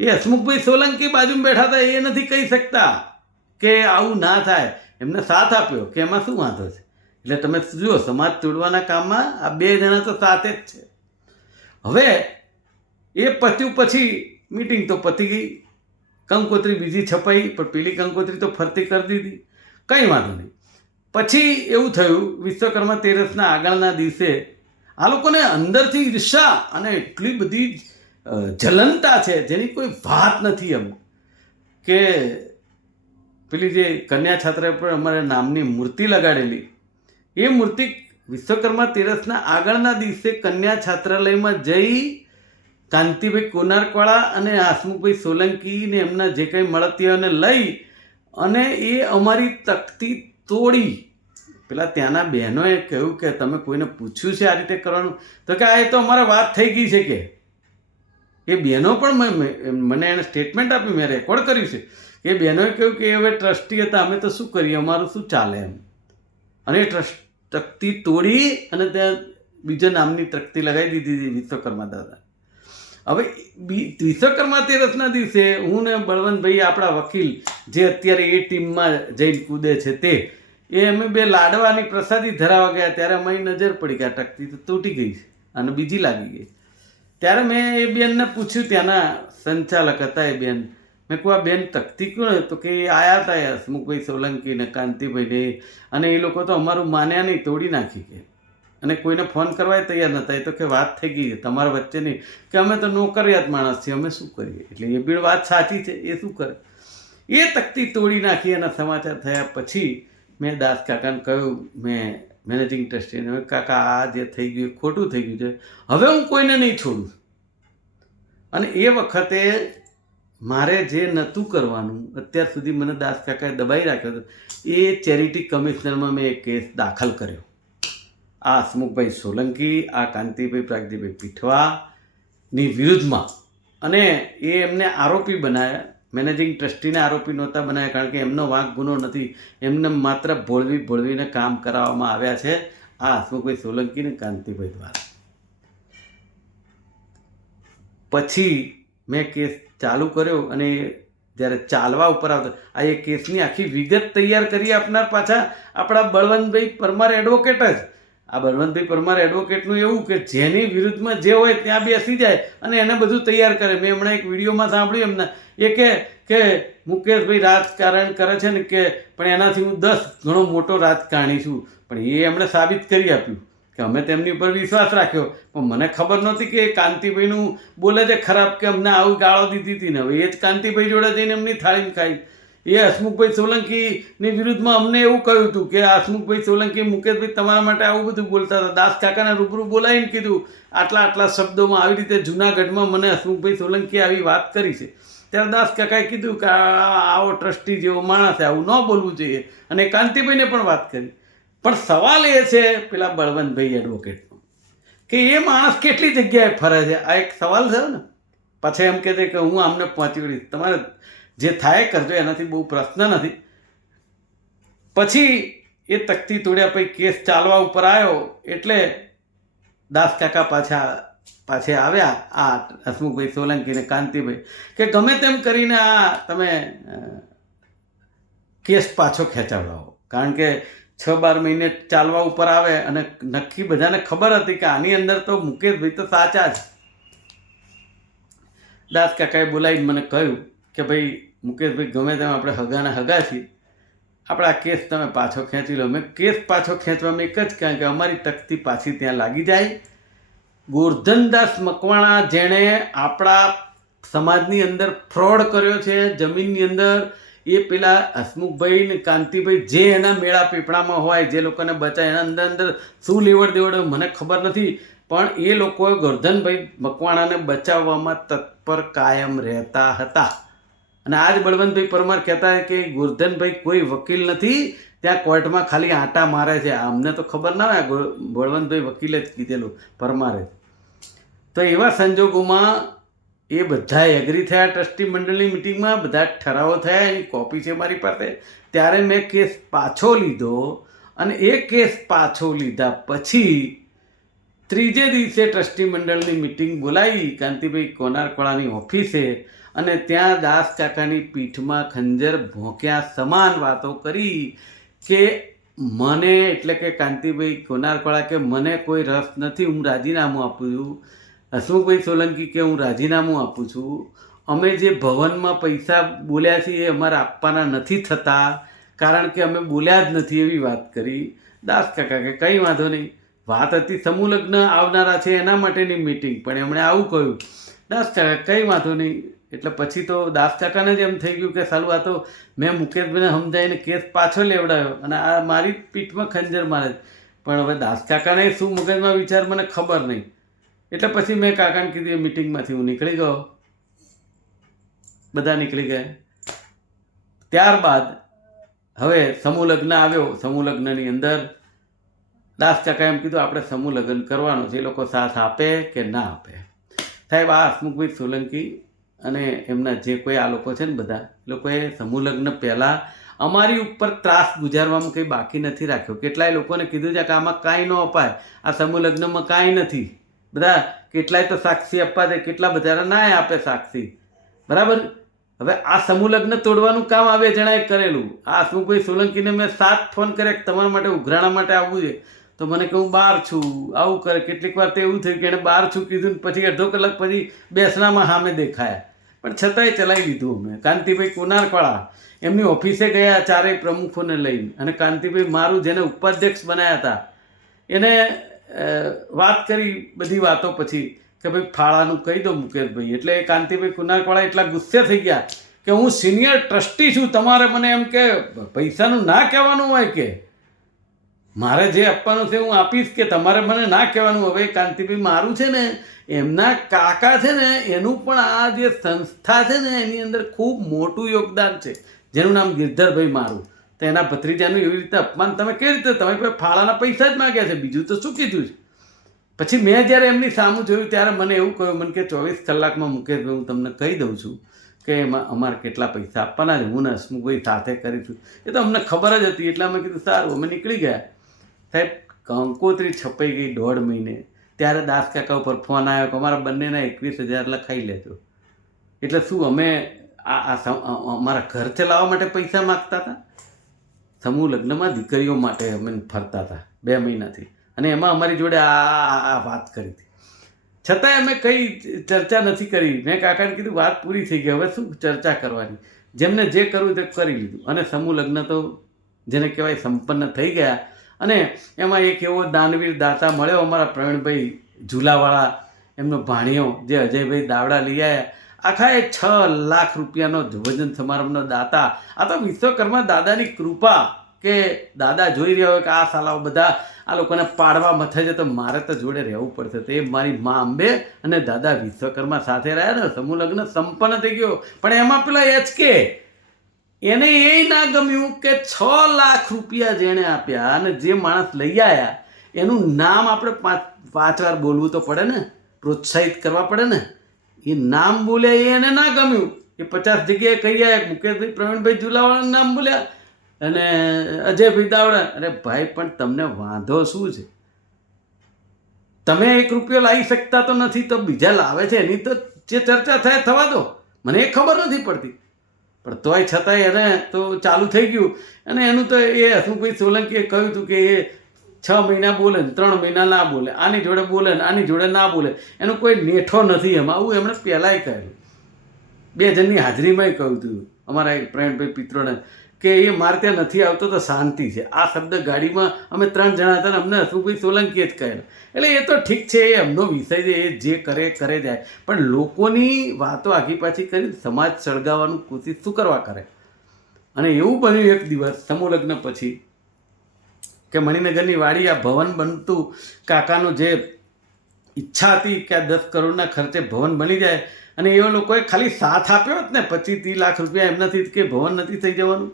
એ હસમુખભાઈ સોલંકી બાજુમાં બેઠા હતા, એ નથી કહી શકતા કે આવું ના થાય. એમને સાથ આપ્યો કે એમાં શું વાંધો છે? એટલે તમે જુઓ, સમાજ તોડવાના કામમાં આ 2 જણા તો સાથે જ છે. હવે એ પત્યું પછી મિટિંગ તો પતી ગઈ, કંકોત્રી બીજી છપાઈ, પણ પેલી કંકોત્રી તો ફરતી કરી દીધી, કંઈ વાંધો નહીં. પછી એવું થયું, વિશ્વકર્મા તેરસના આગળના દિવસે આ લોકોને અંદરથી ઈર્ષા અને એટલી બધી જલનતા છે જેની કોઈ વાત નથી. એમ કે પેલી જે કન્યા છાત્રા પર અમારે નામની મૂર્તિ લગાડેલી, એ મૂર્તિ વિશ્વકર્મા તેરસના આગળના દિવસે કન્યા છાત્રાલયમાં જઈ કાંતિભાઈ કોનારકવાળા અને હસમુખભાઈ સોલંકીને એમના જે કંઈ મળતિયાઓને લઈ અને એ અમારી તકતી તોડી. પેલા ત્યાંના બહેનોએ કહ્યું કે તમે કોઈને પૂછ્યું છે આ રીતે કરવાનું? તો કે આ એ તો અમારે વાત થઈ ગઈ છે. કે એ બહેનો પણ મને એને સ્ટેટમેન્ટ આપ્યું, મેં રેકોર્ડ કર્યું છે. એ બહેનોએ કહ્યું કે હવે ટ્રસ્ટી હતા, અમે તો શું કરીએ, અમારું શું ચાલે એમ. અને એ તકતી તોડી અને ત્યાં બીજા નામની તકતી લગાવી દીધી વિશ્વકર્મા દાદા. હવે વિશ્વકર્મા તેરસના દિવસે હું ને બળવંતભાઈ આપણા વકીલ જે અત્યારે એ ટીમમાં જઈને કૂદે છે તે, એ અમે 2 લાડવાની પ્રસાદી ધરાવવા ગયા ત્યારે અમારી નજર પડી કે આ તકતી તો તૂટી ગઈ છે અને બીજી લાગી ગઈ. ત્યારે મેં એ બેનને પૂછ્યું, ત્યાંના સંચાલક હતા એ બેન, મેં કહું આ બેન તકતી કોણ? તો કે એ આવ્યા હતા હસમુખભાઈ સોલંકી ને કાંતિભાઈને, અને એ લોકો તો અમારું માન્યા નહીં, તોડી નાખી કે, અને કોઈને ફોન કરવા તૈયાર નહોતા. એ તો કે વાત થઈ ગઈ તમારા વચ્ચેની, કે અમે તો નોકરિયાત માણસ છીએ, અમે શું કરીએ? એટલે એ બી વાત સાચી છે, એ શું કરે? એ તકતી તોડી નાખી. એના સમાચાર થયા પછી મેં દાસકાકાને કહ્યું, મેં મેનેજિંગ ટ્રસ્ટીને, હવે કાકા આ જે થઈ ગયું એ ખોટું થઈ ગયું છે, હવે હું કોઈને નહીં છોડું. અને એ વખતે મારે જે નહોતું કરવાનું, અત્યાર સુધી મને દાસ કાકાએ દબાઈ રાખ્યો હતો, એ ચેરિટી કમિશનરમાં મેં એક કેસ દાખલ કર્યો. આ હસમુખભાઈ સોલંકી, આ કાંતિભાઈ પ્રાગજીભાઈ પીઠવાની વિરુદ્ધમાં. અને એ એમને આરોપી બનાવ્યા, મેનેજિંગ ટ્રસ્ટીને આરોપી નહોતા બનાવ્યા, કારણ કે એમનો વાંક ગુનો નથી, એમને માત્ર ભોળવીને કામ કરાવવામાં આવ્યા છે આ હસમુખભાઈ સોલંકી અને કાંતિભાઈ દ્વારા. પછી મેં કેસ ચાલુ કર્યો અને જ્યારે ચાલવા ઉપર આવતો, આ એ કેસની આખી વિગત તૈયાર કરી આપનાર પાછા આપણા બળવંતભાઈ પરમાર એડવોકેટ જ. આ બળવંતભાઈ પરમાર એડવોકેટનું એવું કે જેની વિરુદ્ધમાં જે હોય ત્યાં બેસી જાય અને એને બધું તૈયાર કરે. મેં હમણાં એક વિડીયોમાં સાંભળ્યું એમના, એ કે મુકેશભાઈ રાજકારણ કરે છે ને, કે પણ એનાથી હું 10 ગણો મોટો રાજકારણી છું. પણ એ એમણે સાબિત કરી આપ્યું કે અમે તેમની ઉપર વિશ્વાસ રાખ્યો, પણ મને ખબર નહોતી કે કાંતિભાઈનું બોલે છે ખરાબ, કે અમને આવું ગાળો દીધી હતી ને. હવે એ જ કાંતિભાઈ જોડે જઈને એમની થાળીમાં ખાઈ. એ હસમુખભાઈ સોલંકીની વિરુદ્ધમાં અમને એવું કહ્યું હતું કે હસમુખભાઈ સોલંકી, મુકેશભાઈ તમારા માટે આવું બધું બોલતા હતા. દાસ કાકાને રૂબરૂ બોલાવીને કીધું આટલા શબ્દોમાં, આવી રીતે જૂનાગઢમાં મને હસમુખભાઈ સોલંકીએ આવી વાત કરી છે. ત્યારે દાસ કાકાએ કીધું કે આવો ટ્રસ્ટી જેવો માણસ છે, આવું ન બોલવું જોઈએ, અને કાંતિભાઈને પણ વાત કરી. પણ સવાલ એ છે પેલા બળવંતભાઈ એડવોકેટનો, કે એ માણસ કેટલી જગ્યાએ ફરે છે, આ એક સવાલ છે ને. પાછા એમ કહે છે કે હું આમને પહોંચી વળીશ, તમારે જે થાય કરજો, એનાથી બહુ પ્રશ્ન નથી. પછી એ તકતી તોડ્યા પછી કેસ ચાલવા ઉપર આવ્યો, એટલે દાસ કાકા પાછે આવ્યા આ હસમુખભાઈ સોલંકી ને કાંતિભાઈ, કે ગમે તેમ કરીને આ તમે કેસ પાછો ખેંચાવડાવો, કારણ કે 6-12 મહિને ચાલવા ઉપર આવે અને નક્કી બધાને ખબર હતી કે આની અંદર તો મુકેશભાઈ તો સાચા જ. દાસ કાકાએ બોલાવીને મને કહ્યું કે ભાઈ મુકેશભાઈ, ગમે તેમ આપણે હગાના હગા છીએ, આપણા કેસ તમે પાછો ખેંચી લો. મેં કેસ પાછો ખેંચવામાં એક જ કારણ કે અમારી તકતી પાછી ત્યાં લાગી જાય. ગોરધનદાસ મકવાણા, જેણે આપણા સમાજની અંદર ફ્રોડ કર્યો છે જમીનની અંદર, એ પેલા હસમુખભાઈ ને કાંતિભાઈ જે એના મેળા પીપળામાં હોય, જે લોકોને બચાય, એના અંદર શું લેવડ દેવડ મને ખબર નથી, પણ એ લોકોએ ગોરધનભાઈ મકવાણાને બચાવવામાં તત્પર કાયમ રહેતા હતા. અને આજ બળવંતભાઈ પરમાર કહેતા કે ગોરધનભાઈ કોઈ વકીલ નથી, ત્યાં કોર્ટમાં ખાલી આંટા મારે છે. અમને તો ખબર ના હોય, બળવંતભાઈ વકીલે જ કીધેલું, પરમારે. તો એવા સંજોગોમાં એ બધાએ એગ્રી થયા ટ્રસ્ટી મંડળની મિટિંગમાં, બધા ઠરાવો થયા, એની કોપી છે મારી પાસે. ત્યારે મેં કેસ પાછો લીધો, અને એ કેસ પાછો લીધા પછી ત્રીજે દિવસે ટ્રસ્ટી મંડળની મિટિંગ બોલાવી કાંતિભાઈ કોનારકોળાની ઓફિસે, અને ત્યાં દાસ કાકાની પીઠમાં ખંજર ભોંક્યા સમાન વાતો કરી કે મને, એટલે કે કાંતિભાઈ કોનારકોળા, કે મને કોઈ રસ નથી, હું રાજીનામું આપું છું. હસમુખભાઈ સોલંકી કે હું રાજીનામું આપું છું, અમે જે ભવનમાં પૈસા બોલ્યા છીએ એ અમારે આપવાના નથી થતા, કારણ કે અમે બોલ્યા જ નથી, એવી વાત કરી. દાસ કાકા કે કંઈ વાંધો નહીં, વાત હતી સમૂહ લગ્ન આવનારા છે એના માટેની મિટિંગ, પણ એમણે આવું કહ્યું. દાસ કાકા કંઈ વાંધો નહીં. એટલે પછી તો દાસ કાકાને જ એમ થઈ ગયું કે સાલું આ તો મેં મુકેશભાઈને સમજાવીને કેસ પાછો લેવડાવ્યો, અને આ મારી પીઠમાં ખંજર મારે. પણ હવે દાસ કાકાને શું મગજમાં વિચાર મને ખબર નહીં. એટલે પછી મેં કાકાને કીધું, એ મિટિંગમાંથી હું નીકળી ગયો, બધા નીકળી ગયા. ત્યારબાદ હવે સમૂહ લગ્ન આવ્યો. સમૂહ લગ્નની અંદર દાસ કાકા એમ કીધું આપણે સમૂહ લગ્ન કરવાનો છે, એ લોકો સાથ આપે કે ના આપે. સાહેબ, આ હસમુખભાઈ સોલંકી અને એમના જે કોઈ આ લોકો છે ને, બધા લોકોએ સમૂહ લગ્ન પહેલાં અમારી ઉપર ત્રાસ ગુજારવામાં કંઈ બાકી નથી રાખ્યો. કેટલાય લોકોને કીધું છે કે આમાં કાંઈ ન અપાય, આ સમૂહ લગ્નમાં કાંઈ નથી. બધા કેટલાય તો સાક્ષી આપવા દે, કેટલા બધા ના આપે સાક્ષી, બરાબર. હવે આ સમૂહ લગ્ન તોડવાનું કામ આ 2 જણાએ કરેલું. આ હસમુખભાઈ સોલંકીને મેં 7 ફોન કર્યા કે તમારા માટે ઉઘરાણા માટે આવવું છે, તો મને કે હું બહાર છું, આવું કરે. કેટલીક વાર તો એવું થયું કે એણે બહાર છું કીધું, ને પછી અડધો કલાક પછી બેસણામાં સામે દેખાયા, પણ છતાંય ચલાવી લીધું અમે. કાંતિભાઈ કોનારકોળા એમની ઓફિસે ગયા 4 પ્રમુખોને લઈને, અને કાંતિભાઈ મારું જેને ઉપાધ્યક્ષ બનાવ્યા હતા એને વાત કરી બધી વાતો પછી કે ભાઈ ફાળાનું કહી દો મુકેશભાઈ. એટલે કાંતિભાઈ કોનારકોળા એટલા ગુસ્સે થઈ ગયા કે હું સિનિયર ટ્રસ્ટી છું, તમારે મને એમ કે પૈસાનું ના કહેવાનું હોય, કે મારે જે આપવાનું છે હું આપીશ, કે તમારે મને ના કહેવાનું. હવે કાંતિભાઈ મારું છે ને, એમના કાકા છે ને, એનું પણ આ જે સંસ્થા છે ને એની અંદર ખૂબ મોટું યોગદાન છે, જેનું નામ ગિરધરભાઈ મારું. તો એના ભત્રીજાનું એવી રીતે અપમાન તમે કેવી રીતે, તમે ફાળાના પૈસા જ માગ્યા છે, બીજું તો શું કીધું છે. પછી મેં જ્યારે એમની સામું જોયું ત્યારે મને એવું કહ્યું, મને કે 24 કલાકમાં મુકેશભાઈ હું તમને કહી દઉં છું કે એમાં અમારે કેટલા પૈસા આપવાના છે, હું ને હસમુખભાઈ સાથે કરીશું. એ તો અમને ખબર જ હતી, એટલે અમે કીધું સારું. અમે નીકળી ગયા. સાહેબ, કંકોત્રી છપાઈ ગઈ 1.5 મહિને. ત્યારે દાસ કાકા ઉપર ફોન આવ્યો કે અમારા બંનેના 21,000 લખાઈ લેજો. એટલે શું અમે અમારા ઘર ચલાવવા માટે પૈસા માગતા હતા? સમૂહ લગ્નમાં દીકરીઓ માટે અમે ફરતા હતા 2 મહિનાથી, અને એમાં અમારી જોડે આ વાત કરી હતી. છતાંય અમે કંઈ ચર્ચા નથી કરી. મેં કાકાને કીધું વાત પૂરી થઈ ગઈ, હવે શું ચર્ચા કરવાની, જેમને જે કરવું તે કરી લીધું. અને સમૂહ લગ્ન તો જેને કહેવાય સંપન્ન થઈ ગયા. અને એમાં એક એવો દાનવીર દાતા મળ્યો અમારા પ્રવીણભાઈ ઝૂલાવાળા, એમનો ભાણિયો જે અજયભાઈ દાવડા લઈ આવ્યા. આખા એ 6 લાખ રૂપિયાનો ભોજન સમારંભનો દાતા. આ તો વિશ્વકર્મા દાદાની કૃપા, કે દાદા જોઈ રહ્યા હોય કે આ સાલાઓ બધા આ લોકોને પાડવા મથે છે, તો મારે તો જોડે રહેવું પડશે. તો એ મારી મા અંબે અને દાદા વિશ્વકર્મા સાથે રહ્યા ને, સમૂહ લગ્ન સંપન્ન થઈ ગયો. પણ એમાં પેલા HK એને એ ના ગમ્યું કે 6 લાખ રૂપિયા જેણે આપ્યા અને જે માણસ લઈ આવ્યા એનું નામ આપણે 5 વાર બોલવું તો પડે ને, પ્રોત્સાહિત કરવા પડે ને. એ નામ બોલ્યા એ એને ના ગમ્યું. એ 50 જગ્યાએ કહી આવ્યા, મુકેશભાઈ પ્રવીણભાઈ ઝુલાવાળાનું નામ બોલ્યા અને અજયભાઈ દાવડા. અરે ભાઈ, પણ તમને વાંધો શું છે? તમે 1 રૂપિયો લાવી શકતા તો નથી, તો બીજા લાવે છે એની તો જે ચર્ચા થાય થવા દો, મને એ ખબર નથી પડતી. પણ તોય છતાંય એને તો ચાલુ થઈ ગયું. અને એનું તો એ હસમુખભાઈ સોલંકીએ કહ્યું હતું કે એ 6 મહિના બોલે ને 3 મહિના ના બોલે, આની જોડે બોલે ને આની જોડે ના બોલે, એનો કોઈ નેઠો નથી એમાં. આવું એમણે પહેલાંય કહ્યું, 2 જણની હાજરીમાંય કહ્યું હતું અમારા પ્રવીણભાઈ પિત્રોને, કે એ મારે ત્યાં નથી આવતો તો શાંતિ છે. આ શબ્દ ગાડીમાં અમે 3 જણા હતા ને અમને હસમુખભાઈ સોલંકીએ જ કહેલો. એટલે એ તો ઠીક છે, એ એમનો વિષય છે, એ જે કરે જાય. પણ લોકોની વાતો આખી પાછી કરી સમાજ સળગાવવાનું કોશિશ શું કરવા કરે. અને એવું બન્યું એક દિવસ સમૂહ લગ્ન પછી કે મણિનગરની વાડી આ ભવન બનતું, કાકાનું જે ઈચ્છા હતી કે આ 10 કરોડના ખર્ચે ભવન બની જાય, અને એ લોકોએ ખાલી સાથ આપ્યો જ ને 25-30 લાખ રૂપિયા એમનાથી કે ભવન નથી થઈ જવાનું,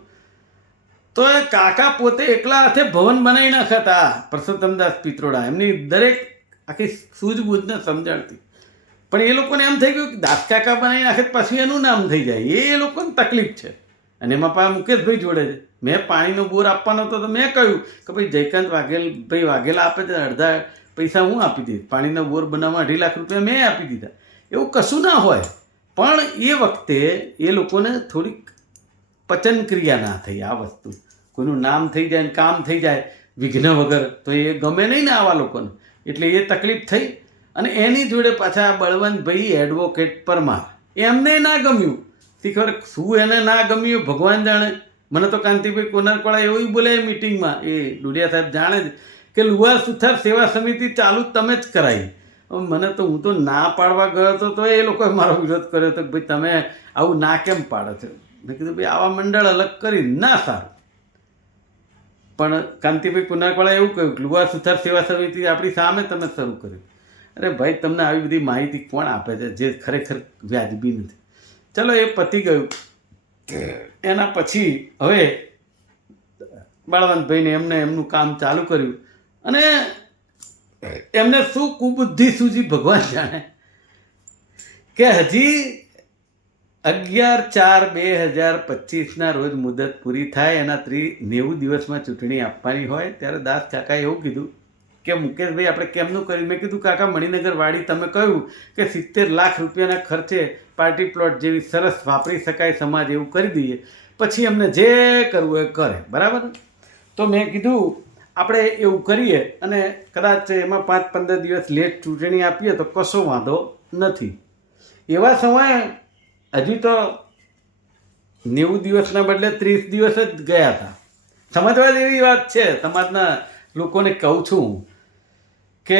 તો એ કાકા પોતે એકલા હાથે ભવન બનાવી નાખતા. પરસોત્તમદાસ પિત્રોડા એમની દરેક આખી સૂઝબૂઝને સમજણથી. પણ એ લોકોને એમ થઈ ગયું કે દાસ કાકા બનાવી નાખે પછી એનું નામ થઈ જાય, એ લોકોને તકલીફ છે. અને એમાં પાછા મુકેશભાઈ જોડે છે. મેં પાણીનો બોર આપવાનો હતો તો મેં કહ્યું કે ભાઈ જયકાંત ભાઈ વાઘેલા આપે છે, અડધા પૈસા હું આપી દઈશ. પાણીનો બોર બનાવવા 2.5 લાખ રૂપિયા મેં આપી દીધા. એવું કશું ના હોય. પણ એ વખતે એ લોકોને થોડીક પચન ક્રિયા ના થઈ. આ વસ્તુ કોઈનું નામ થઈ જાય ને કામ થઈ જાય વિઘ્ન વગર, તો એ ગમે નહીં ને આવા લોકોને. એટલે એ તકલીફ થઈ. અને એની જોડે પાછા બળવંતભાઈ એડવોકેટ પરમાર, એમને ના ગમ્યું. ખબર શું એને ના ગમ્યું ભગવાન જાણે. મને તો કાંતિભાઈ કોનારકોળા એવું બોલે મિટિંગમાં, એ ડુડિયા સાહેબ જાણે જ કે લુહાર સુથાર સેવા સમિતિ ચાલુ તમે જ કરાવી. મને તો હું તો ના પાડવા ગયો હતો તો એ લોકોએ મારો વિરોધ કર્યો હતો કે ભાઈ તમે આવું ના કેમ પાડો છો. મેં કીધું ભાઈ આવા મંડળ અલગ કરી ના સારું. પણ કાંતિભાઈ કુનારવાળા એવું કહ્યું કે લુહાર સુથાર સેવા સમિતિ આપણી સામે તમે શરૂ કર્યું. અરે ભાઈ, તમને આવી બધી માહિતી કોણ આપે છે જે ખરેખર વ્યાજબી નથી. ચલો એ પતી ગયું. એના પછી હવે બળવંતભાઈને એમને એમનું કામ ચાલુ કર્યું. અને એમને શું કુબુદ્ધિ સૂજી ભગવાન જાણે કે હજી 11/4/2025 રોજ મુદત પૂરી થાય, એના 90 દિવસમાં ચૂંટણી આપવાની હોય ત્યારે દાસ કાકાએ એવું કીધું કે મુકેશભાઈ આપણે કેમનું કર્યું. મેં કીધું કાકા મણિનગર વાડી તમે કહ્યું કે 70 લાખ રૂપિયાના ખર્ચે પાર્ટી પ્લોટ જેવી સરસ વાપરી શકાય સમાજ એવું કરી દઈએ, પછી એમને જે કરવું એ કરે, બરાબર. તો મેં કીધું આપણે એવું કરીએ અને કદાચ એમાં 5-15 દિવસ લેટ ચૂંટણી આપીએ તો કશો વાંધો નથી. એવા સમયે હજી તો 90 દિવસના બદલે 30 દિવસ જ ગયા હતા. સમજવા જેવી વાત છે. સમાજના લોકોને કહું છું કે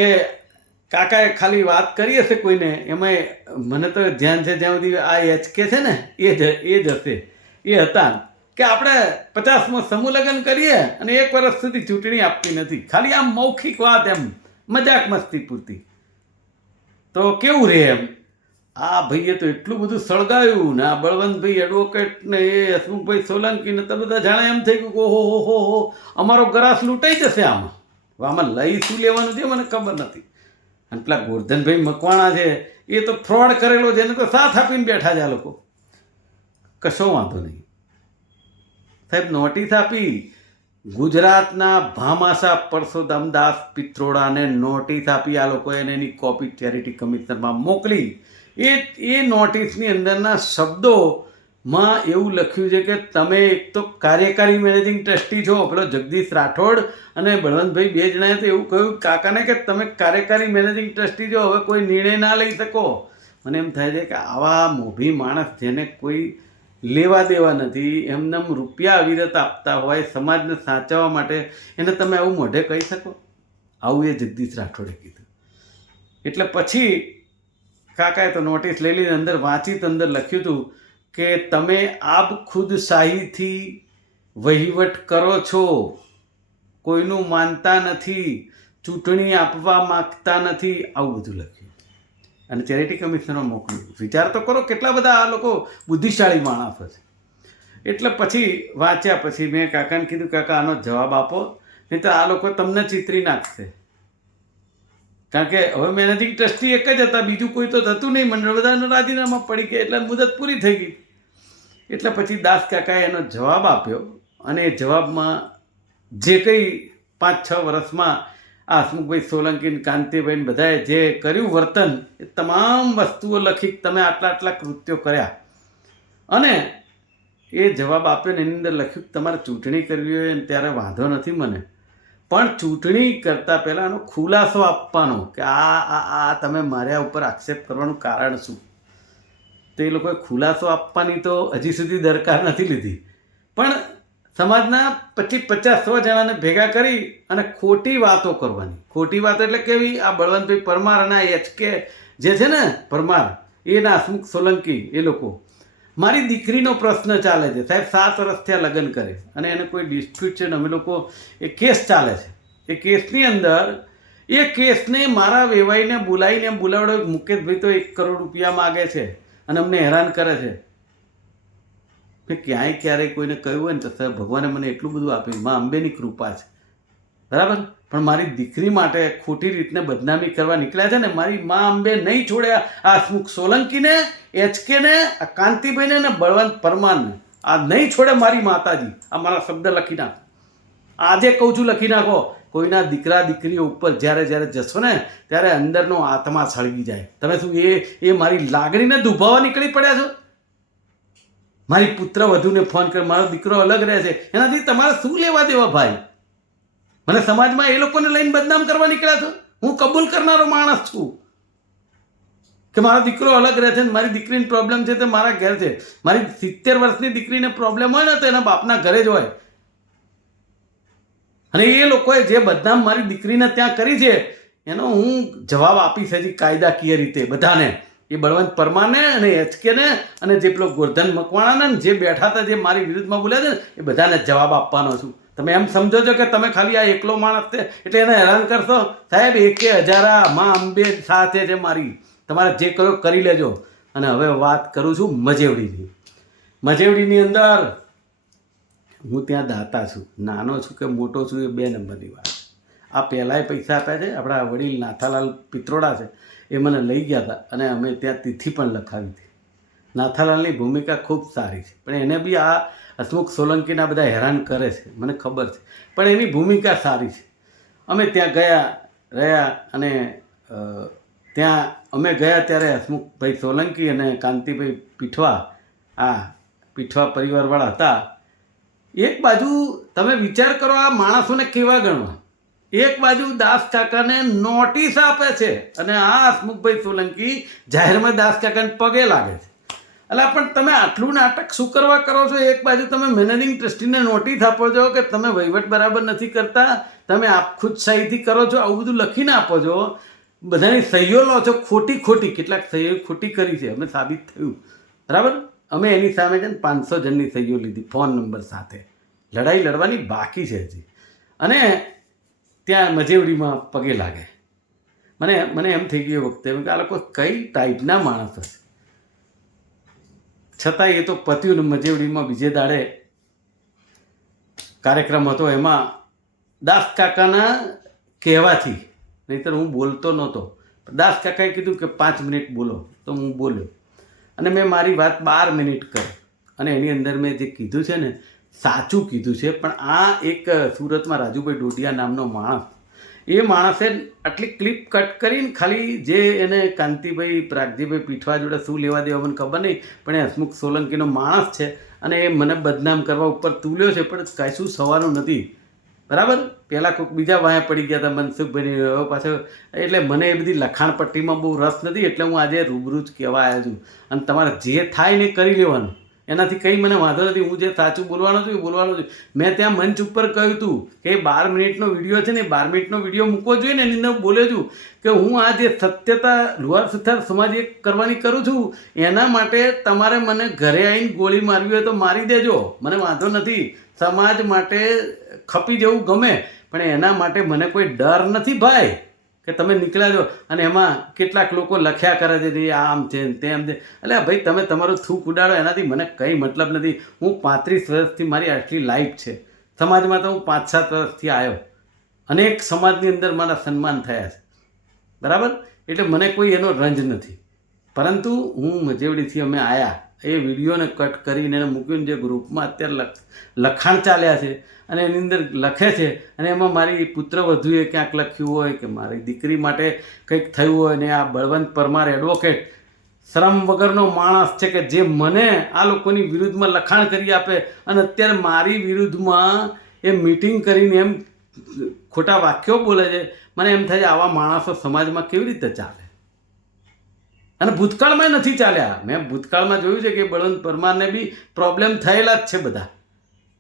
કાકાએ ખાલી વાત કરી હશે કોઈને, એમાંય મને તો ધ્યાન છે જ્યાં સુધી આ HK છે ને એ જ હશે, એ હતા. કે આપણે 50માં સમૂહ લગ્ન કરીએ અને 1 વર્ષ સુધી ચૂંટણી આપતી નથી, ખાલી આમ મૌખિક વાત, એમ મજાક મસ્તી પૂરતી, તો કેવું રહે એમ? આ ભાઈએ તો એટલું બધું સળગાવ્યું ને, આ બળવંતભાઈ એડવોકેટ ને એ હસમુખભાઈ સોલંકી ને તો બધા જાણે એમ થઈ ગયું કે ઓહો હો, અમારો ગ્રાસ લૂંટાઈ જશે આમાં. આમાં લઈ શું લેવાનું છે મને ખબર નથી. અને પેલા ગોરધનભાઈ મકવાણા છે એ તો ફ્રોડ કરેલો છે, એને તો સાથ આપીને બેઠા છે આ લોકો. કશો વાંધો નહીં સાહેબ, નોટિસ આપી ગુજરાતના ભામાસા પરસોત્તમદાસ પિત્રોડાને નોટિસ આપી આ લોકોએ, એની કોપી ચેરિટી કમિશનરમાં મોકલી. એ નોટિસની અંદરના શબ્દોમાં એવું લખ્યું છે કે તમે એક તો કાર્યકારી મેનેજિંગ ટ્રસ્ટી છો, પેલો જગદીશ રાઠોડ અને બળવંતભાઈ 2 જણાએ તો એવું કહ્યું કાકાને કે તમે કાર્યકારી મેનેજિંગ ટ્રસ્ટી છો, હવે કોઈ નિર્ણય ના લઈ શકો. મને એમ થાય છે કે આવા મોભી માણસ જેને કોઈ લેવા દેવા નથી, એમને રૂપિયા અવિરત આપતા હોય સમાજને સાચવવા માટે, એને તમે આવું મોઢે કહી શકો? આવું એ જગદીશ રાઠોડે કીધું. એટલે પછી કાકાએ તો નોટિસ લઈ લઈને અંદર વાંચી, તો અંદર લખ્યું હતું કે તમે આબ ખુદ શાહીથી વહીવટ કરો છો, કોઈનું માનતા નથી, ચૂંટણી આપવા માગતા નથી, આવું બધું લખ્યું અને ચેરિટી કમિશનરમાં મોકલ્યું. વિચાર તો કરો કેટલા બધા આ લોકો બુદ્ધિશાળી માણસો છે. એટલે પછી વાંચ્યા પછી મેં કાકાને કીધું કાકા આનો જવાબ આપો, નહીં તો આ લોકો તમને ચિતરી નાખશે. કારણ કે હવે મેનેજિંગ ટ્રસ્ટી એક જ હતા, બીજું કોઈ તો થતું નહીં, મંડળ બધાનું રાજીનામા પડી ગયા એટલે મુદત પૂરી થઈ ગઈ. એટલે પછી દાસ કાકાએ એનો જવાબ આપ્યો અને એ જવાબમાં જે કંઈ 5-6 વર્ષમાં આ હસમુખભાઈ સોલંકી, કાંતિભાઈ બધાએ જે કર્યું વર્તન, એ તમામ વસ્તુઓ લખી, તમે આટલા કૃત્યો કર્યા. અને એ જવાબ આપ્યો ને એની અંદર લખ્યું કે તમારે ચૂંટણી કરવી હોય ત્યારે વાંધો નથી મને, પણ ચૂંટણી કરતાં પહેલાં એનો ખુલાસો આપવાનો કે આ તમે માર્યા ઉપર આક્ષેપ કરવાનું કારણ શું. તો એ લોકોએ ખુલાસો આપવાની તો હજી સુધી દરકાર નથી લીધી, પણ સમાજના 25-50-100 જણાને ભેગા કરી અને ખોટી વાતો કરવાની. ખોટી વાતો એટલે કેવી? આ બળવંતભાઈ પરમાર અને HK જે છે ને પરમાર, એના હસમુખ સોલંકી, એ લોકો મારી દીકરીનો પ્રશ્ન ચાલે છે સાહેબ, 7 વર્ષ થયા લગ્ન કરે અને એને કોઈ ડિસ્પ્યુટ છે ને અમે લોકો એ કેસ ચાલે છે. એ કેસની અંદર એ કેસને મારા વેવાઈને બોલાવડો, મુકેશભાઈ તો 1 કરોડ રૂપિયા માગે છે અને અમને હેરાન કરે છે. મેં ક્યાંય ક્યારેય કોઈને કહ્યું હોય ને તો સાહેબ ભગવાને મને એટલું બધું આપ્યું, મા અંબેની કૃપા છે, બરાબર. પણ મારી દીકરી માટે ખોટી રીતને બદનામી કરવા નીકળ્યા છે ને, મારી મા અંબે નહીં છોડ્યા આ હસમુખ સોલંકીને, HK ને, આ કાંતિભાઈને ને બળવંત પરમારને. આ નહીં છોડે મારી માતાજી. આ મારા શબ્દ લખી નાખો, આજે કહું છું લખી નાખો. કોઈના દીકરા દીકરીઓ ઉપર જ્યારે જશો ને ત્યારે અંદરનો આત્મા સળગી જાય. તમે શું એ મારી લાગણીને દુભાવવા નીકળી પડ્યા છો? મારી પુત્ર વધુને ફોન કરે, મારો દીકરો અલગ રહે છે, એનાથી તમારે શું લેવા દેવા ભાઈ? મને સમાજમાં એ લોકોને લઈને બદનામ કરવા નીકળ્યા છો? હું કબૂલ કરનારો માણસ છું કે મારો દીકરો અલગ રહે છે ને મારી દીકરીને પ્રોબ્લેમ છે તો મારા ઘેર છે. મારી 70 વર્ષની દીકરીને પ્રોબ્લેમ હોય ને તો એના બાપના ઘરે જ હોય. અને એ લોકોએ જે બદનામ મારી દીકરીને ત્યાં કરી છે એનો હું જવાબ આપીશ હજી કાયદાકીય રીતે બધાને. એ બળવંત પરમારને અને HK ને અને જે પેલો ગોરધન મકવાણાને જે બેઠા હતા, જે મારી વિરુદ્ધમાં બોલ્યા છે ને, એ બધાને જવાબ આપવાનો છું. તમે એમ સમજો છો કે તમે ખાલી આ એકલો માણસ છે એટલે એને હેરાન કરશો? સાહેબ 1000 માં અંબે સાથે છે મારી. તમારે જે કરો કરી લેજો. અને હવે વાત કરું છું મજેવડીની. મજેવડીની અંદર હું ત્યાં દાતા છું, નાનો છું કે મોટો છું એ 2 નંબરની વાત. આ પહેલાંય પૈસા આપ્યા છે, આપણા વડીલ નાથાલાલ પિત્રોડા છે, એ મને લઈ ગયા હતા અને અમે ત્યાં તિથિ પણ લખાવી હતી. નાથાલાલની ભૂમિકા ખૂબ સારી છે, પણ એને બી આ હસમુખ સોલંકીના બધા હેરાન કરે છે, મને ખબર છે, પણ એની ભૂમિકા સારી છે. અમે ત્યાં ગયા રહ્યા અને ત્યાં અમે ગયા ત્યારે હસમુખભાઈ સોલંકી અને કાંતિભાઈ પીઠવા, આ પીઠવા પરિવારવાળા હતા. એક બાજુ તમે વિચાર કરો આ માણસોને કેવા ગણવા. એક બાજુ દાસ કાકાને નોટિસ આપે છે અને આ હસમુખભાઈ સોલંકી જાહેરમાં દાસ કાકાને પગે લાગે છે. એટલે પણ તમે આટલું નાટક શું કરવા કરો છો? એક બાજુ તમે મેનેજિંગ ટ્રસ્ટીને નોટિસ આપો છો કે તમે વહીવટ બરાબર નથી કરતા, તમે ખુદ સહીથી કરો છો, આવું બધું લખીને આપો છો, બધાની સહીઓ લો છો ખોટી. કેટલાક સહીઓ ખોટી કરી છે, અમે સાબિત થયું, બરાબર. અમે એની સામે છે ને 500 જણની સહીઓ લીધી ફોન નંબર સાથે. લડાઈ લડવાની બાકી છે હજી. અને ત્યાં મજેવડીમાં પગે લાગે. મને એમ થઈ ગયું વખતે કે આ લોકો કઈ ટાઈપના માણસ હશે. છતાંય એ તો પત્યું ને મજેવડીમાં બીજે દાડે કાર્યક્રમ હતો, એમાં દાસ કાકાના કહેવાથી, નહીંતર હું બોલતો નહોતો, દાસ કાકાએ કીધું કે 5 મિનિટ બોલો, તો હું બોલ્યો અને મેં મારી વાત 12 મિનિટ કરી. અને એની અંદર મેં જે કીધું છે ને સાચું કીધું છે. પણ આ એક સુરતમાં રાજુભાઈ ડોડિયા નામનો માણસ, એ માણસે આટલી ક્લિપ કટ કરીને ખાલી જે એને કાંતિભાઈ પ્રાગજીભાઈ પીઠવા જોડે શું લેવા દેવા મને ખબર નહીં, પણ એ હસમુખ સોલંકીનો માણસ છે અને એ મને બદનામ કરવા ઉપર તુલ્યો છે. પણ કશું સવારનું નથી, બરાબર. પહેલાં કોઈક બીજા વાયા પડી ગયા હતા મનસુખભાઈની પાછળ. એટલે મને એ બધી લખાણ પટ્ટીમાં બહુ રસ નથી, એટલે હું આજે રૂબરૂ જ કહેવા આવ્યો છું. અને તમારે જે થાય ને કરી લેવાનું, એનાથી કંઈ મને વાંધો નથી. હું જે સાચું બોલવાનું છું એ બોલવાનું છું. મેં ત્યાં મંચ ઉપર કહ્યું હતું કે 12 મિનિટનો વિડીયો છે ને, 12 મિનિટનો વિડીયો મૂકવો જોઈએ ને. એની અંદર બોલ્યો છું કે હું આ જે સત્યતા લુહાર સુથાર સમાજ એક કરવાની કરું છું, એના માટે તમારે મને ઘરે આવીને ગોળી મારવી હોય તો મારી દેજો, મને વાંધો નથી. સમાજ માટે ખપી જવું ગમે, પણ એના માટે મને કોઈ ડર નથી ભાઈ કે તમે નીકળ્યા છો. અને એમાં કેટલાક લોકો લખ્યા કરે છે આમ છે તેમ છે. એટલે ભાઈ તમે તમારું થૂક ઉડાડો, એનાથી મને કંઈ મતલબ નથી. હું 35 વર્ષથી મારી આટલી લાઈફ છે સમાજમાં, તો હું 5-7 વર્ષથી આવ્યો. અનેક સમાજની અંદર મારા સન્માન થયા છે, બરાબર. એટલે મને કોઈ એનો રંજ નથી. પરંતુ હું મજેવડીથી અમે આવ્યા, એ વિડીયોને કટ કરીને એને મૂક્યું જે ગ્રુપમાં અત્યારે લખાણ ચાલ્યા છે અને એની અંદર લખે છે. અને એમાં મારી પુત્રવધુએ ક્યાંક લખ્યું હોય કે મારી દીકરી માટે કંઈક થયું હોય ને આ બળવંત પરમાર એડવોકેટ શરમ વગરનો માણસ છે કે જે મને આ લોકોની વિરુદ્ધમાં લખાણ કરી આપે અને અત્યારે મારી વિરુદ્ધમાં એ મીટિંગ કરીને એમ ખોટા વાક્યો બોલે છે. મને એમ થાય છે આવા માણસો સમાજમાં કેવી રીતે ચાલે. અને ભૂતકાળમાં નથી ચાલ્યા. મેં ભૂતકાળમાં જોયું છે કે બળવંત પરમારને બી પ્રોબ્લેમ થયેલા જ છે બધા,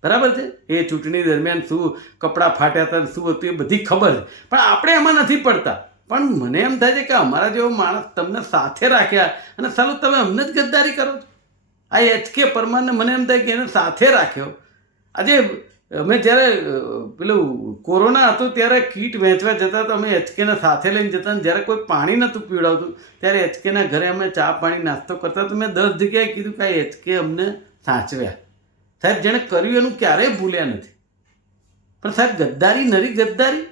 બરાબર છે. એ ચૂંટણી દરમિયાન શું કપડાં ફાટ્યા હતા, શું હતું, એ બધી ખબર છે. પણ આપણે એમાં નથી પડતા. પણ મને એમ થાય છે કે અમારા જેવો માણસ તમને સાથે રાખ્યા અને સાલું તમે અમને જ ગદ્દારી કરો છો. આ HK પરમારને મને એમ થાય કે એને સાથે રાખ્યો. આજે અમે જ્યારે પેલું કોરોના હતું ત્યારે કીટ વેચવા જતા તો અમે HKને સાથે લઈને જતા. જ્યારે કોઈ પાણી નહોતું પીવડાવતું ત્યારે HKના ઘરે અમે ચા પાણી નાસ્તો કરતા. તો મેં 10 જગ્યાએ કીધું કે આ HK અમને સાચવ્યા. સાહેબ જેણે કર્યું એનું ક્યારેય ભૂલ્યા નથી. પણ સાહેબ ગદ્દારી નરી ગદ્દારી.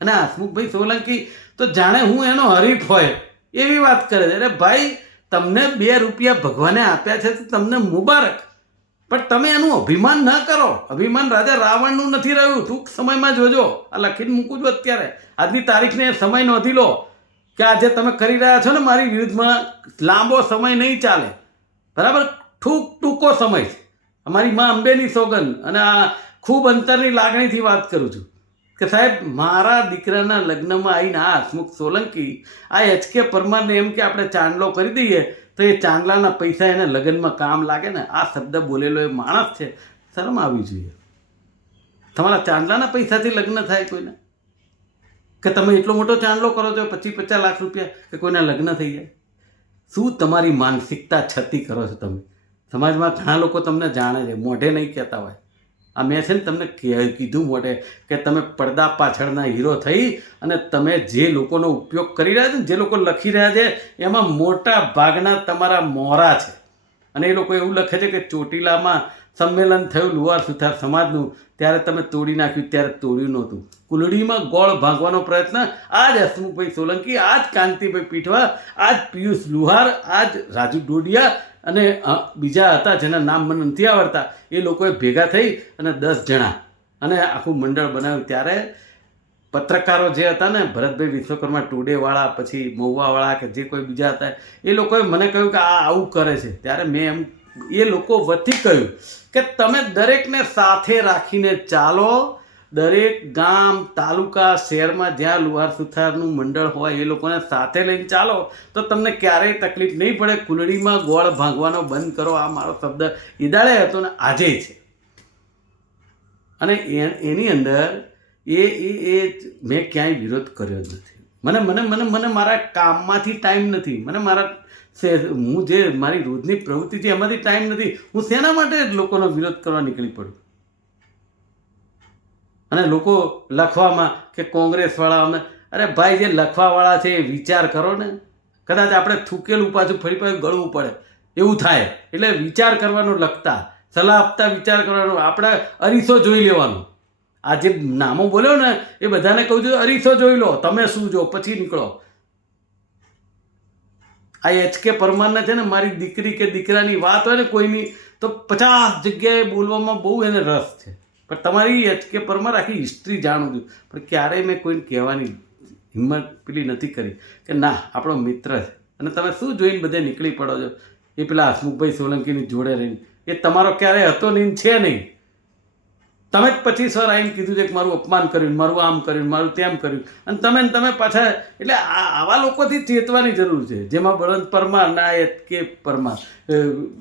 અને હસમુખભાઈ સોલંકી તો જાણે હું એનો હરીફ હોય એવી વાત કરે છે. અરે ભાઈ તમને 2 રૂપિયા ભગવાને આપ્યા છે તો તમને મુબારક, પણ તમે એનું અભિમાન ન કરો. અભિમાન રાજા રાવણનું નથી રહ્યું. ટૂંક સમયમાં જોજો. આ લખીને મૂકું છું અત્યારે, આજની તારીખને સમય નોંધી લો કે આજે તમે કરી રહ્યા છો ને મારી વિરુદ્ધમાં, લાંબો સમય નહીં ચાલે, બરાબર. ટૂંકો સમય છે. અમારી માં અંબેની સોગંદ અને આ ખૂબ અંતરની લાગણીથી વાત કરું છું કે સાહેબ મારા દીકરાના લગ્નમાં આવીને આ હસમુખ સોલંકી આ HK પરમારને એમ કે આપણે ચાંદલો કરી દઈએ તો એ ચાંદલાના પૈસા એને લગ્નમાં કામ લાગે ને, આ શબ્દ બોલેલો એ માણસ છે. શરમ આવવી જોઈએ. તમારા ચાંદલાના પૈસાથી લગ્ન થાય કોઈને? કે તમે એટલો મોટો ચાંદલો કરો છો 25-50 લાખ રૂપિયા કે કોઈના લગ્ન થઈ જાય? શું તમારી માનસિકતા છતી કરો છો તમે? સમાજમાં ઘણા લોકો તમને જાણે છે, મોઢે નહીં કહેતા હોય. આ મેં છે ને તમને કીધું મોઢે કે તમે પડદા પાછળના હીરો થઈ અને તમે જે લોકોનો ઉપયોગ કરી રહ્યા છો ને, જે લોકો લખી રહ્યા છે એમાં મોટા ભાગના તમારા મોરા છે. અને એ લોકો એવું લખે છે કે ચોટીલામાં સંમેલન થયું લુહાર સુથાર સમાજનું, ત્યારે તમે તોડી નાખ્યું, ત્યારે તોડ્યું નહોતું. કુલડીમાં ગોળ ભાંગવાનો પ્રયત્ન આજ હસમુખભાઈ સોલંકી, આજ કાંતિભાઈ પીઠવા, આજ પિયુષ લુહાર, આજ રાજુ ડોડિયા અને બીજા હતા જેના નામ મને નથી આવડતા, એ લોકોએ ભેગા થઈ અને 10 જણા અને આખું મંડળ બનાવ્યું. ત્યારે પત્રકારો જે હતા ને, ભરતભાઈ વિશ્વકર્મા ટુડેવાળા, પછી મહુવાવાળા કે જે કોઈ બીજા હતા, એ લોકોએ મને કહ્યું કે આ આવું કરે છે. ત્યારે મેં એમ એ લોકો વતી કહ્યું કે તમે દરેકને સાથે રાખીને ચાલો. દરેક ગામ, તાલુકા, શહેરમાં જ્યાં લુહાર સુથારનું મંડળ હોય એ લોકોને સાથે લઈને ચાલો તો તમને ક્યારેય તકલીફ નહીં પડે. કુલડીમાં ગોળ ભાંગવાનો બંધ કરો. આ મારો શબ્દ ઈદાળે હતો ને આજે છે. અને એની અંદર એ મેં ક્યાંય વિરોધ કર્યો જ નથી. મને મને મને મને મારા કામમાંથી ટાઈમ નથી, મને હું જે મારી રોજની પ્રવૃત્તિ છે એમાંથી ટાઈમ નથી. હું શેના માટે લોકોનો વિરોધ કરવા નીકળી પડું? અને લોકો લખવામાં કે કોંગ્રેસવાળા અમે, અરે ભાઈ, જે લખવાવાળા છે એ વિચાર કરો ને. કદાચ આપણે થૂકેલું પાછું ફરી પાછું ગળવું પડે એવું થાય. એટલે વિચાર કરવાનો, લખતા સલાહ આપતા વિચાર કરવાનો. આપણે અરીસો જોઈ લેવાનો. આ જે નામો બોલ્યો ને એ બધાને કહું છું, અરીસો જોઈ લો, તમે શું જો પછી નીકળો. આ HK પરમારને છે ને, મારી દીકરી કે દીકરાની વાત હોય ને કોઈની, તો 50 જગ્યાએ બોલવામાં બહુ એને રસ છે. પણ તમારી HK પરમાર આખી હિસ્ટ્રી જાણું છું, પણ ક્યારેય મેં કોઈને કહેવાની હિંમત પેલી નથી કરી કે ના આપણો મિત્ર છે. અને તમે શું જોઈને બધે નીકળી પડો છો એ પેલા હસમુખભાઈ સોલંકીની જોડે રહીને? એ તમારો ક્યારેય હતો નહીં, છે નહીં. તમે જ 25 વાર આવીને કીધું છે કે મારું અપમાન કર્યું, મારું આમ કર્યું, મારું તેમ કર્યું. અને તમે પાછા, એટલે આવા લોકોથી ચેતવાની જરૂર છે. જેમાં બળવંત પરમાર ના HK પરમાર,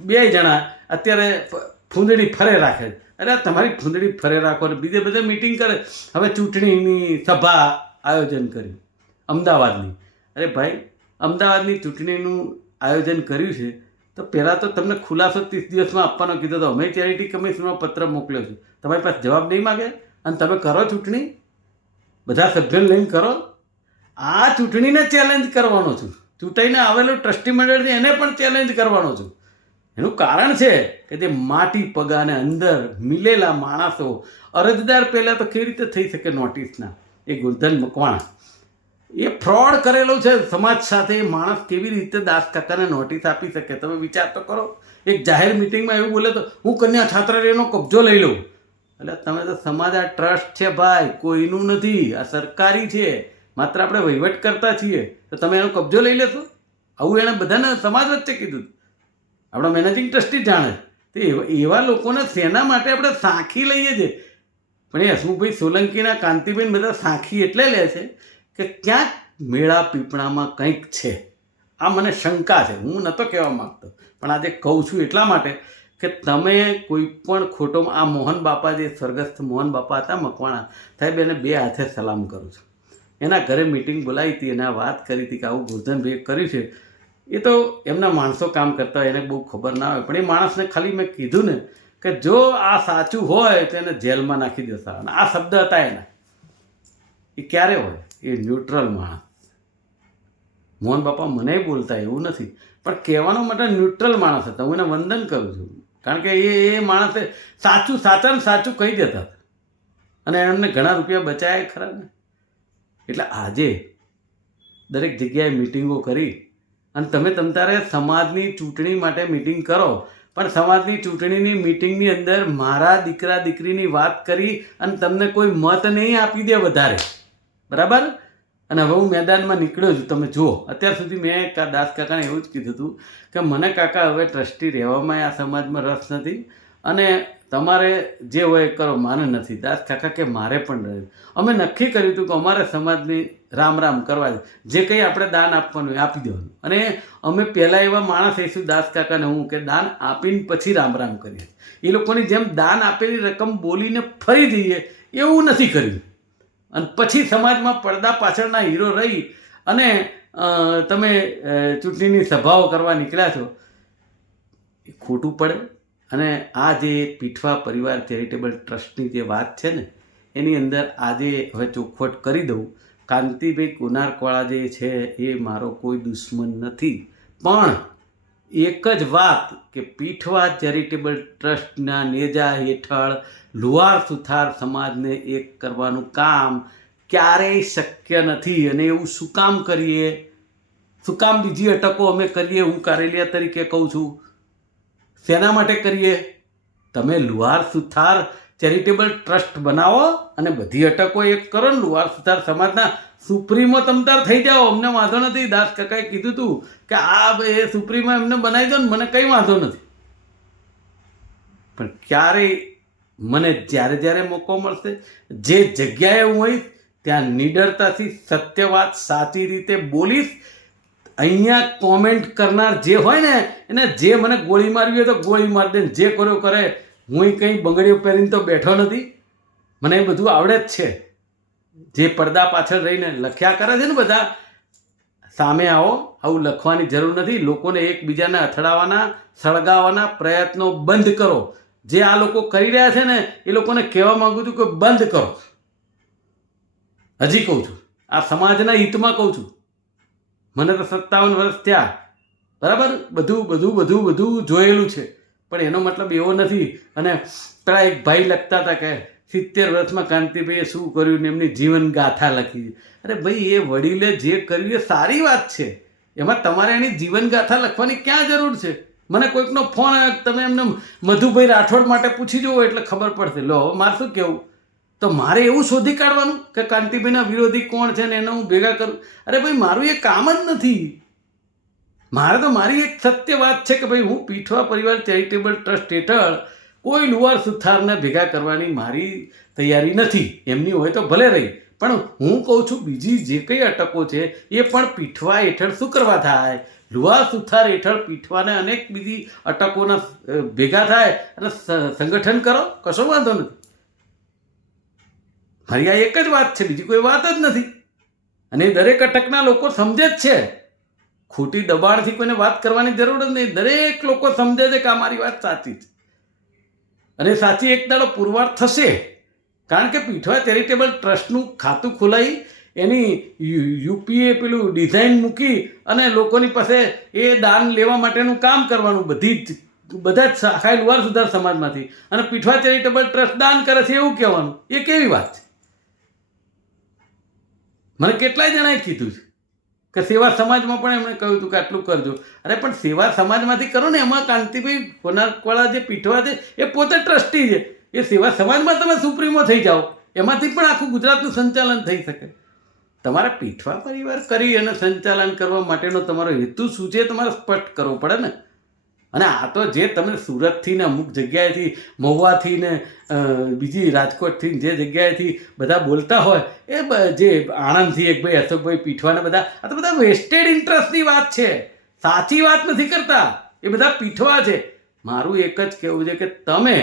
2 જણા અત્યારે ફૂંદડી ફરે રાખે. અરે તમારી ફૂંદડી ફરે રાખો ને બીજે બધે મિટિંગ કરે. હવે ચૂંટણીની સભા આયોજન કર્યું અમદાવાદની. અરે ભાઈ, અમદાવાદની ચૂંટણીનું આયોજન કર્યું છે તો પહેલાં તો તમને ખુલાસો 30 દિવસમાં આપવાનો કીધો તો અમે ચેરિટી કમિશનમાં પત્ર મોકલ્યો છે. તમારી પાસે જવાબ નહીં માગે અને તમે કરો ચૂંટણી, બધા સભ્યોને લઈને કરો. આ ચૂંટણીને ચેલેન્જ કરવાનો છું. ચૂંટાઈને આવેલું ટ્રસ્ટી મંડળ છે એને પણ ચેલેન્જ કરવાનો છું. એનું કારણ છે કે જે માટી પગાને અંદર મિલેલા માણસો, અરજદાર પહેલાં તો કેવી રીતે થઈ શકે નોટિસના? એ ગોરધન મકવાણા એ ફ્રોડ કરેલો છે સમાજ સાથે. એ માણસ કેવી રીતે દાસ કાકાને નોટિસ આપી શકે? તમે વિચાર તો કરો. એક જાહેર મિટિંગમાં એવું બોલે તો હું કન્યા છાત્રાલયનો કબજો લઈ લઉં. એટલે તમે તો સમાજ, આ ટ્રસ્ટ છે ભાઈ, કોઈનું નથી, આ સરકારી છે. માત્ર આપણે વહીવટ કરતા છીએ તો તમે એનો કબજો લઈ લેશો? આવું એણે બધાને સમાજ વચ્ચે કીધું. આપણા મેનેજિંગ ટ્રસ્ટી જાણે. તો એવા લોકોને શેના માટે આપણે સાંખી લઈએ છીએ? પણ એ હસમુખભાઈ સોલંકીના, કાંતિબેન બધા સાંખી એટલે લે છે કે ક્યાંક મેળા પીપળામાં કંઈક છે. આ મને શંકા છે. હું નહોતો કહેવા માગતો પણ આજે કહું છું એટલા માટે કે તમે કોઈ પણ ખોટો, આ મોહન બાપા, જે સ્વર્ગસ્થ મોહન બાપા હતા મકવાણા સાહેબ, એને 2 હાથે સલામ કરું છું. એના ઘરે મિટિંગ બોલાવી હતી અને આ વાત કરી હતી કે આવું ગોરધનભાઈએ કર્યું છે. એ તો એમના માણસો કામ કરતા હોય, એને બહુ ખબર ના હોય. પણ એ માણસને ખાલી મેં કીધું ને કે જો આ સાચું હોય તો એને જેલમાં નાખી દો સારા. અને આ શબ્દ હતા એના. એ ક્યારે હોય? એ ન્યુટ્રલ માણસ. મોહન બાપા મને બોલતા એવું નથી, પણ કહેવાનો માટે ન્યુટ્રલ માણસ હતા. હું એને વંદન કરું છું. કારણ કે એ માણસે સાચાને સાચું કહી દેતા હતા અને એમને ઘણા રૂપિયા બચાયા ખરા ને. એટલે આજે દરેક જગ્યાએ મિટિંગો કરી અને તમે તારે સમાજની ચૂંટણી માટે મિટિંગ કરો, પણ સમાજની ચૂંટણીની મિટિંગની અંદર મારા દીકરા દીકરીની વાત કરી અને તમને કોઈ મત નહીં આપી દે વધારે, બરાબર? અને હવે હું મેદાનમાં નીકળ્યો છું. તમે જુઓ, અત્યાર સુધી મેં દાસ કાકાને એવું જ કીધું હતું કે મને કાકા હવે ટ્રસ્ટી રહેવામાં આ સમાજમાં રસ નથી અને તમારે જે હોય કરો, માને નથી. દાસ કાકા કે મારે પણ રહ્યું. અમે નક્કી કર્યું હતું કે અમારે સમાજની રામ રામ કરવા, જે કંઈ આપણે દાન આપવાનું એ આપી દેવાનું. અને અમે પહેલાં એવા માણસ હઈશું, દાસ કાકાને હું, કે દાન આપીને પછી રામ રામ કરીએ. એ લોકોની જેમ દાન આપેલી રકમ બોલીને ફરી જઈએ એવું નથી કર્યું. અને પછી સમાજમાં પડદા પાછળના હીરો રહી અને તમે ચૂંટણીની સભાઓ કરવા નીકળ્યા છો, એ ખોટું પડે. અને આ જે પીઠવા પરિવાર ચેરિટેબલ ટ્રસ્ટની જે વાત છે ને, એની અંદર આજે હવે ચોખવટ કરી દઉં. કાંતિભાઈ કોનાર્કવાળા જે છે એ મારો કોઈ દુશ્મન નથી, પણ એક જ વાત કે પીઠવા ચેરિટેબલ ટ્રસ્ટના નેજા હેઠળ લુહાર સુથાર સમાજને એક કરવાનું કામ ક્યારેય શક્ય નથી. અને એવું શું કામ કરીએ? શું કામ બીજી અટકો અમે કરીએ? હું કારેલિયા તરીકે કહું છું, શેના માટે કરીએ? તમે લુહાર સુથાર ચેરિટેબલ ટ્રસ્ટ બનાવો અને બધી અટકો એક કરો ને. લુહાર સુથાર સમાજના સુપ્રીમો તમતાર થઈ જાઓ, અમને વાંધો નથી. દાસ કાકાએ કીધું હતું કે એ સુપ્રીમો એમને બનાવી દો ને, મને કંઈ વાંધો નથી. પણ ક્યારેય મને જ્યારે મોકો મળશે, જે જગ્યાએ હું હોઈશ ત્યાં નિડરતાથી સત્ય વાત સાચી રીતે બોલીશ. અહીંયા કોમેન્ટ કરનાર જે હોય ને એને જે મને ગોળી મારવી હોય તો ગોળી મારી દે, જે કર્યો કરે. હું કંઈ બંગડીઓ પહેરીને તો બેઠો નથી, મને એ બધું આવડે જ છે. જે પડદા પાછળ રહીને લખ્યા કરે છે ને બધા, સામે આવો, આવું લખવાની જરૂર નથી. લોકોને એકબીજાને અથડાવવાના, સળગાવવાના પ્રયત્નો બંધ કરો. જે આ લોકો કરી રહ્યા છે ને એ લોકોને કહેવા માંગુ છું કે બંધ કરો. હજી કહું છું, આ સમાજના હિતમાં કહું છું. મને તો 57 વર્ષ થયા, બરાબર, બધું જોયેલું છે, પણ એનો મતલબ એવો નથી. અને પેલા એક ભાઈ લખતા હતા કે 70 વર્ષમાં કાંતિભાઈએ શું કર્યું ને એમની જીવન ગાથા લખી. અરે ભાઈ, એ વડીલે જે કર્યું એ સારી વાત છે, એમાં તમારે એની જીવન ગાથા લખવાની ક્યાં જરૂર છે? મને કોઈકનો ફોન આવ્યો, તમે એમને મધુભાઈ રાઠોડ માટે પૂછી જુઓ એટલે ખબર પડશે. લો, મારે શું કહેવું? તો મારે એવું શોધી કાઢવાનું કે કાંતિભાઈના વિરોધી કોણ છે ને એને હું ભેગા કરું? અરે ભાઈ, મારું એ કામ જ નથી. મારે તો મારી એક સત્ય વાત છે કે ભાઈ, હું પીઠવા પરિવાર ચેરિટેબલ ટ્રસ્ટ હેઠળ કોઈ લુવાર સુથારને ભેગા કરવાની મારી તૈયારી નથી. એમની હોય તો ભલે રહી, પણ હું કહું છું બીજી જે કંઈ અટકો છે એ પણ પીઠવા હેઠળ શું કરવા થાય? લુવાર સુથાર હેઠળ પીઠવાને અનેક બીજી અટકોના ભેગા થાય અને સંગઠન કરો, કશો વાંધો નથી. મારી આ એક જ વાત છે, બીજી કોઈ વાત જ નથી. અને દરેક અટકના લોકો સમજે જ છે. ખોટી દબાણથી કોઈને વાત કરવાની જરૂર જ નહીં. દરેક લોકો સમજે છે કે આ મારી વાત સાચી છે, અને સાચી એક દાડો પુરવાર થશે. કારણ કે પીઠવા ચેરિટેબલ ટ્રસ્ટનું ખાતું ખોલાવી એની યુપીએ પેલું ડિઝાઇન મૂકી અને લોકોની પાસે એ દાન લેવા માટેનું કામ કરવાનું. બધા જ શાખા લુવાર સુધાર સમાજમાંથી, અને પીઠવા ચેરિટેબલ ટ્રસ્ટ દાન કરે છે એવું કહેવાનું, એ કેવી વાત છે? મને કેટલાય જણાએ કીધું છે કે સેવા સમાજમાં પણ એમણે કહ્યું હતું કે આટલું કરજો. અરે પણ સેવા સમાજમાંથી કરો ને, એમાં કાંતિભાઈ કોનારવાળા જે પીઠવા છે એ પોતે ટ્રસ્ટી છે. એ સેવા સમાજમાં તમે સુપ્રીમો થઈ જાઓ, એમાંથી પણ આખું ગુજરાતનું સંચાલન થઈ શકે. તમારે પીઠવા પરિવાર કરી અને સંચાલન કરવા માટેનો તમારો હેતુ શું છે તમારે સ્પષ્ટ કરવો પડે ને. અને આ તો જે તમે સુરતથી ને અમુક જગ્યાએથી, મહુવાથી ને બીજી રાજકોટથી જે જગ્યાએથી બધા બોલતા હોય, એ જે આણંદથી એક ભાઈ અશોકભાઈ પીઠવાને બધા, આ તો બધા વેસ્ટેડ ઇન્ટરેસ્ટની વાત છે, સાચી વાત નથી કરતા. એ બધા પીઠવા છે. મારું એક જ કહેવું છે કે તમે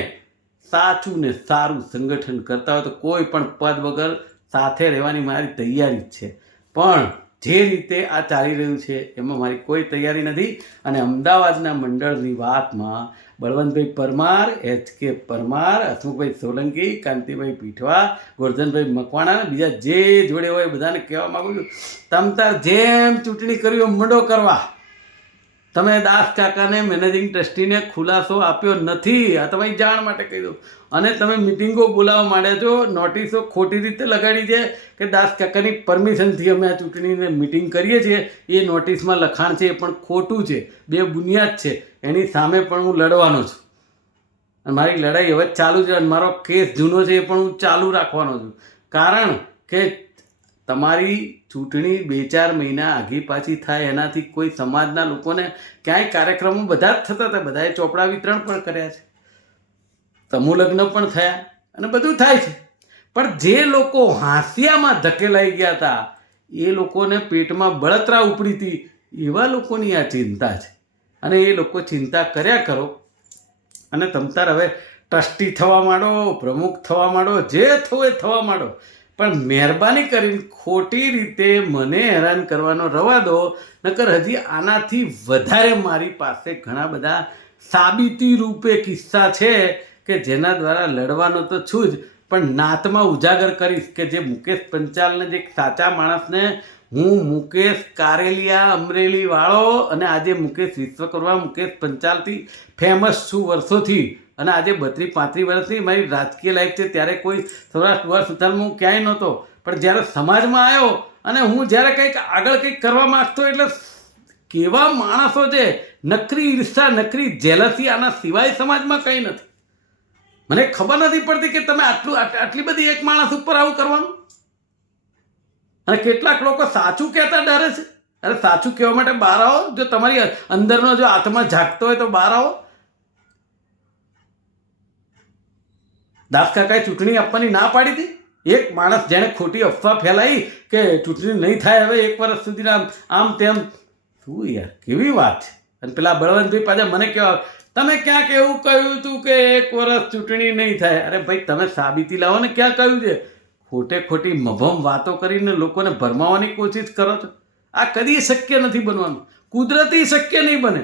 સાચું ને સારું સંગઠન કરતા હોય તો કોઈ પણ પદ વગર સાથે રહેવાની મારી તૈયારી જ છે. પણ જે રીતે આ ચાલી રહ્યું છે એમાં મારી કોઈ તૈયારી નથી. અને અમદાવાદના મંડળની વાતમાં બળવંતભાઈ પરમાર, HK પરમાર, હસમુખભાઈ સોલંકી, કાંતિભાઈ પીઠવા, ગોરધનભાઈ મકવાણા, બીજા જે જોડે હોય બધાને કહેવા માગું છું, તમ તાર જેમ ચૂંટણી કરવી એમ મંડો કરવા. તમે દાસ કાકાને, મેનેજિંગ ટ્રસ્ટીને ખુલાસો આપ્યો નથી, આ તમારી જાણ માટે કહી દઉં. અને તમે મિટિંગો બોલાવવા માંડ્યા છો, નોટિસો ખોટી રીતે લગાડી છે કે દાસ કાકાની પરમિશનથી અમે આ ચૂંટણીને મિટિંગ કરીએ છીએ. એ નોટિસમાં લખાણ છે એ પણ ખોટું છે, બે બુનિયાદ છે. એની સામે પણ હું લડવાનો છું, અને મારી લડાઈ હવે ચાલુ છે. અને મારો કેસ જૂનો છે એ પણ હું ચાલુ રાખવાનો છું. કારણ કે તમારી ચૂંટણી 2-4 મહિના આગી પાછી થાય એનાથી કોઈ સમાજના લોકોને ક્યાંય કાર્યક્રમો બધા જ થતા હતા, બધાએ ચોપડા વિતરણ પણ કર્યા છે, સમૂહ લગ્ન પણ થયા અને બધું થાય છે. પણ જે લોકો હાંસિયામાં ધકેલાઈ ગયા હતા, એ લોકોને પેટમાં બળતરા ઉપડી હતી, એવા લોકોની આ ચિંતા છે. અને એ લોકો ચિંતા કર્યા કરો. અને તમતાર હવે ટ્રસ્ટી થવા માંડો, પ્રમુખ થવા માંડો, જે થવું એ થવા માંડો, પણ મહેરબાની કરીને ખોટી રીતે મને હેરાન કરવાનો રવા દો. નકર હજી આનાથી વધારે મારી પાસે ઘણા બધા સાબિતી રૂપે કિસ્સા છે કે જેના દ્વારા લડવાનો તો છું જ, પણ નાતમાં ઉજાગર કરીશ કે જે મુકેશ પંચાલને, જે સાચા માણસને હું મુકેશ કારેલિયા અમરેલી વાળો, અને આજે મુકેશ વિશ્વકર્મા, મુકેશ પંચાલથી ફેમસ છું વર્ષોથી. અને આજે 32-35 વર્ષની મારી રાજકીય લાઈફ છે. ત્યારે કોઈ સૌરાષ્ટ્ર લુવાર સુથારમાં હું ક્યાંય નહોતો, પણ જ્યારે સમાજમાં આવ્યો અને હું જ્યારે કંઈક આગળ કંઈક કરવા માગતો, એટલે કેવા માણસો છે, નકરી ઈર્ષા, નકરી જેલસી, આના સિવાય સમાજમાં કંઈ નથી. મને ખબર નથી પડતી કે તમે આટલી બધી એક માણસ ઉપર આવું કરવાનું. અને કેટલાક લોકો સાચું કહેતા ડરે છે. અરે સાચું કહેવા માટે બહાર આવો. જો તમારી અંદરનો જો આત્મા જાગતો હોય તો બહાર આવો. દાસ કાકાએ ચૂંટણી આપવાની ના પાડી હતી. એક માણસ જેણે ખોટી અફવા ફેલાઈ કે ચૂંટણી નહીં થાય હવે 1 વર્ષ સુધી, આમ તેમ. શું યાર, કેવી વાત છે. અને પેલા બળવંતભાઈ પાછા મને કહેવા, તમે ક્યાંક એવું કહ્યું હતું કે 1 વર્ષ ચૂંટણી નહીં થાય. અરે ભાઈ, તમે સાબિતી લાવો ને, ક્યાં કહ્યું છે? ખોટે ખોટી મભમ વાતો કરીને લોકોને ભરમાવવાની કોશિશ કરો છો. આ કદી શક્ય નથી બનવાનું. કુદરતી શક્ય નહીં બને.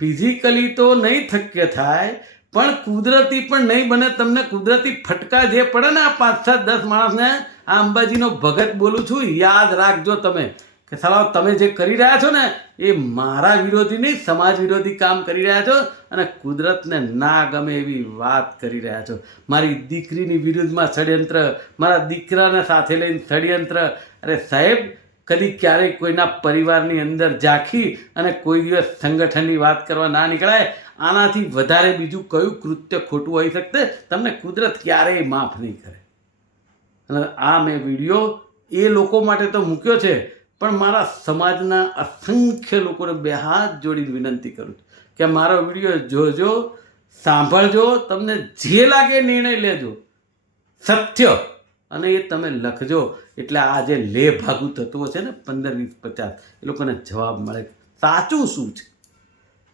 ફિઝિકલી તો નહીં શક્ય થાય, પણ કુદરતી પણ નહીં બને. તમને કુદરતી ફટકા જે પડે ને આ 5, 7, 10 માણસને, આ અંબાજીનો ભગત બોલું છું, યાદ રાખજો તમે કે સાલા તમે જે કરી રહ્યા છો ને એ મારા વિરોધી નહીં, સમાજ વિરોધી કામ કરી રહ્યા છો અને કુદરતને ના ગમે એવી વાત કરી રહ્યા છો. મારી દીકરીની વિરુદ્ધમાં ષડયંત્ર, મારા દીકરાને સાથે લઈને ષડયંત્ર. અરે સાહેબ, કદી ક્યારેય કોઈના પરિવારની અંદર ઝાંખી અને કોઈ દિવસ સંગઠનની વાત કરવા ના નીકળાય. આનાથી વધારે બીજું કયું કૃત્ય ખોટું હોઈ શકશે? તમને કુદરત ક્યારેય માફ નહીં કરે. અને આ મેં વિડીયો એ લોકો માટે તો મૂક્યો છે, પણ મારા સમાજના અસંખ્ય લોકોને 2 હાથ જોડીને વિનંતી કરું છું કે મારો વિડીયો જોજો, સાંભળજો, તમને જે લાગે નિર્ણય લેજો સત્ય, અને એ તમે લખજો. એટલે આ જે લે ભાગુ તત્વો છે ને 15, 20, 50, એ લોકોને જવાબ મળે સાચું શું છે.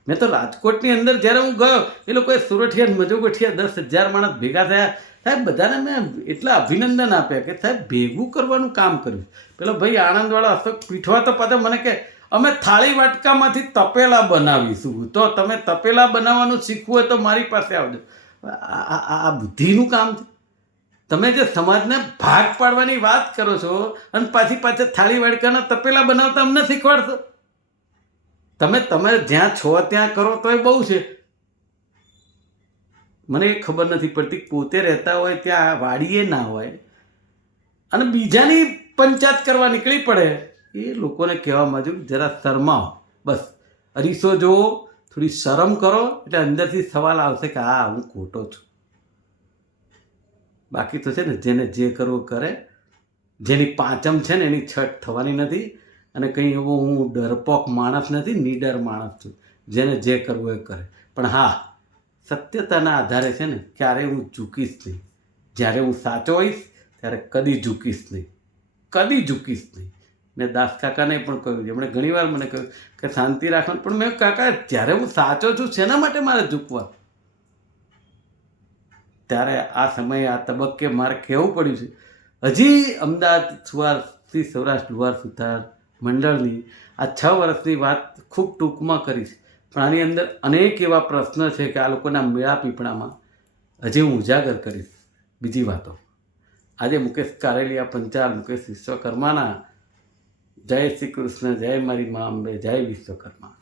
મેં તો રાજકોટની અંદર જ્યારે હું ગયો, એ લોકોએ સુરઠિયા મજોગઠિયા 10,000 માણસ ભેગા થયા. સાહેબ, બધાને મેં એટલા અભિનંદન આપ્યા કે સાહેબ ભેગું કરવાનું કામ કર્યું. પેલો ભાઈ આણંદવાળો અશોક પીઠવા તો પાછા મને કે અમે થાળી વાટકામાંથી તપેલા બનાવીશું. તો તમે તપેલા બનાવવાનું શીખવું હોય તો મારી પાસે આવજો. આ બુદ્ધિનું કામ છે. તમે જે સમાજને ભાગ પાડવાની વાત કરો છો અને પાછા થાળી વાટકાના તપેલા બનાવતા અમને શીખવાડશો. તમે જ્યાં છો ત્યાં કરો તો એ બહુ છે. મને એ ખબર નથી પડતી, પોતે રહેતા હોય ત્યાં વાડીએ ના હોય અને બીજાની પંચાયત કરવા નીકળી પડે. એ લોકોને કહેવા માંગુ જરા શરમાઓ. બસ અરીસો જુઓ, થોડી શરમ કરો, એટલે અંદરથી સવાલ આવશે કે હા હું ખોટો છું. બાકી તો છે ને જેને જે કરવું કરે, જેની પાંચમ છે ને એની છઠ થવાની નથી. અને કંઈ એવો હું ડરપોક માણસ નથી, નીડર માણસ છું. જેને જે કરવું એ કરે. પણ હા, સત્યતાના આધારે છે ને ક્યારેય હું ઝૂકીશ નહીં. જ્યારે હું સાચો હોઈશ ત્યારે કદી ઝૂકીશ નહીં, કદી ઝૂકીશ નહીં. મેં દાસ કાકાને પણ કહ્યું, એમણે ઘણીવાર મને કહ્યું કે શાંતિ રાખવાનું, પણ મેં કાકા જ્યારે હું સાચો છું શેના માટે મારે ઝૂકવા? ત્યારે આ સમયે આ તબક્કે મારે કહેવું પડ્યું છે. હજી અમદાવાદ સુવારથી સૌરાષ્ટ્ર લુહાર સુથાર મંડળની આ 6 વર્ષની વાત ખૂબ ટૂંકમાં કરી છે, પણ આની અંદર અનેક એવા પ્રશ્ન છે કે આ લોકોના મેળા પીપળામાં હજી હું ઉજાગર કરીશ બીજી વાતો. આજે મુકેશ કારેલિયા પંચાલ, મુકેશ વિશ્વકર્માના જય શ્રી કૃષ્ણ, જય મારી મા અંબે, જય વિશ્વકર્મા.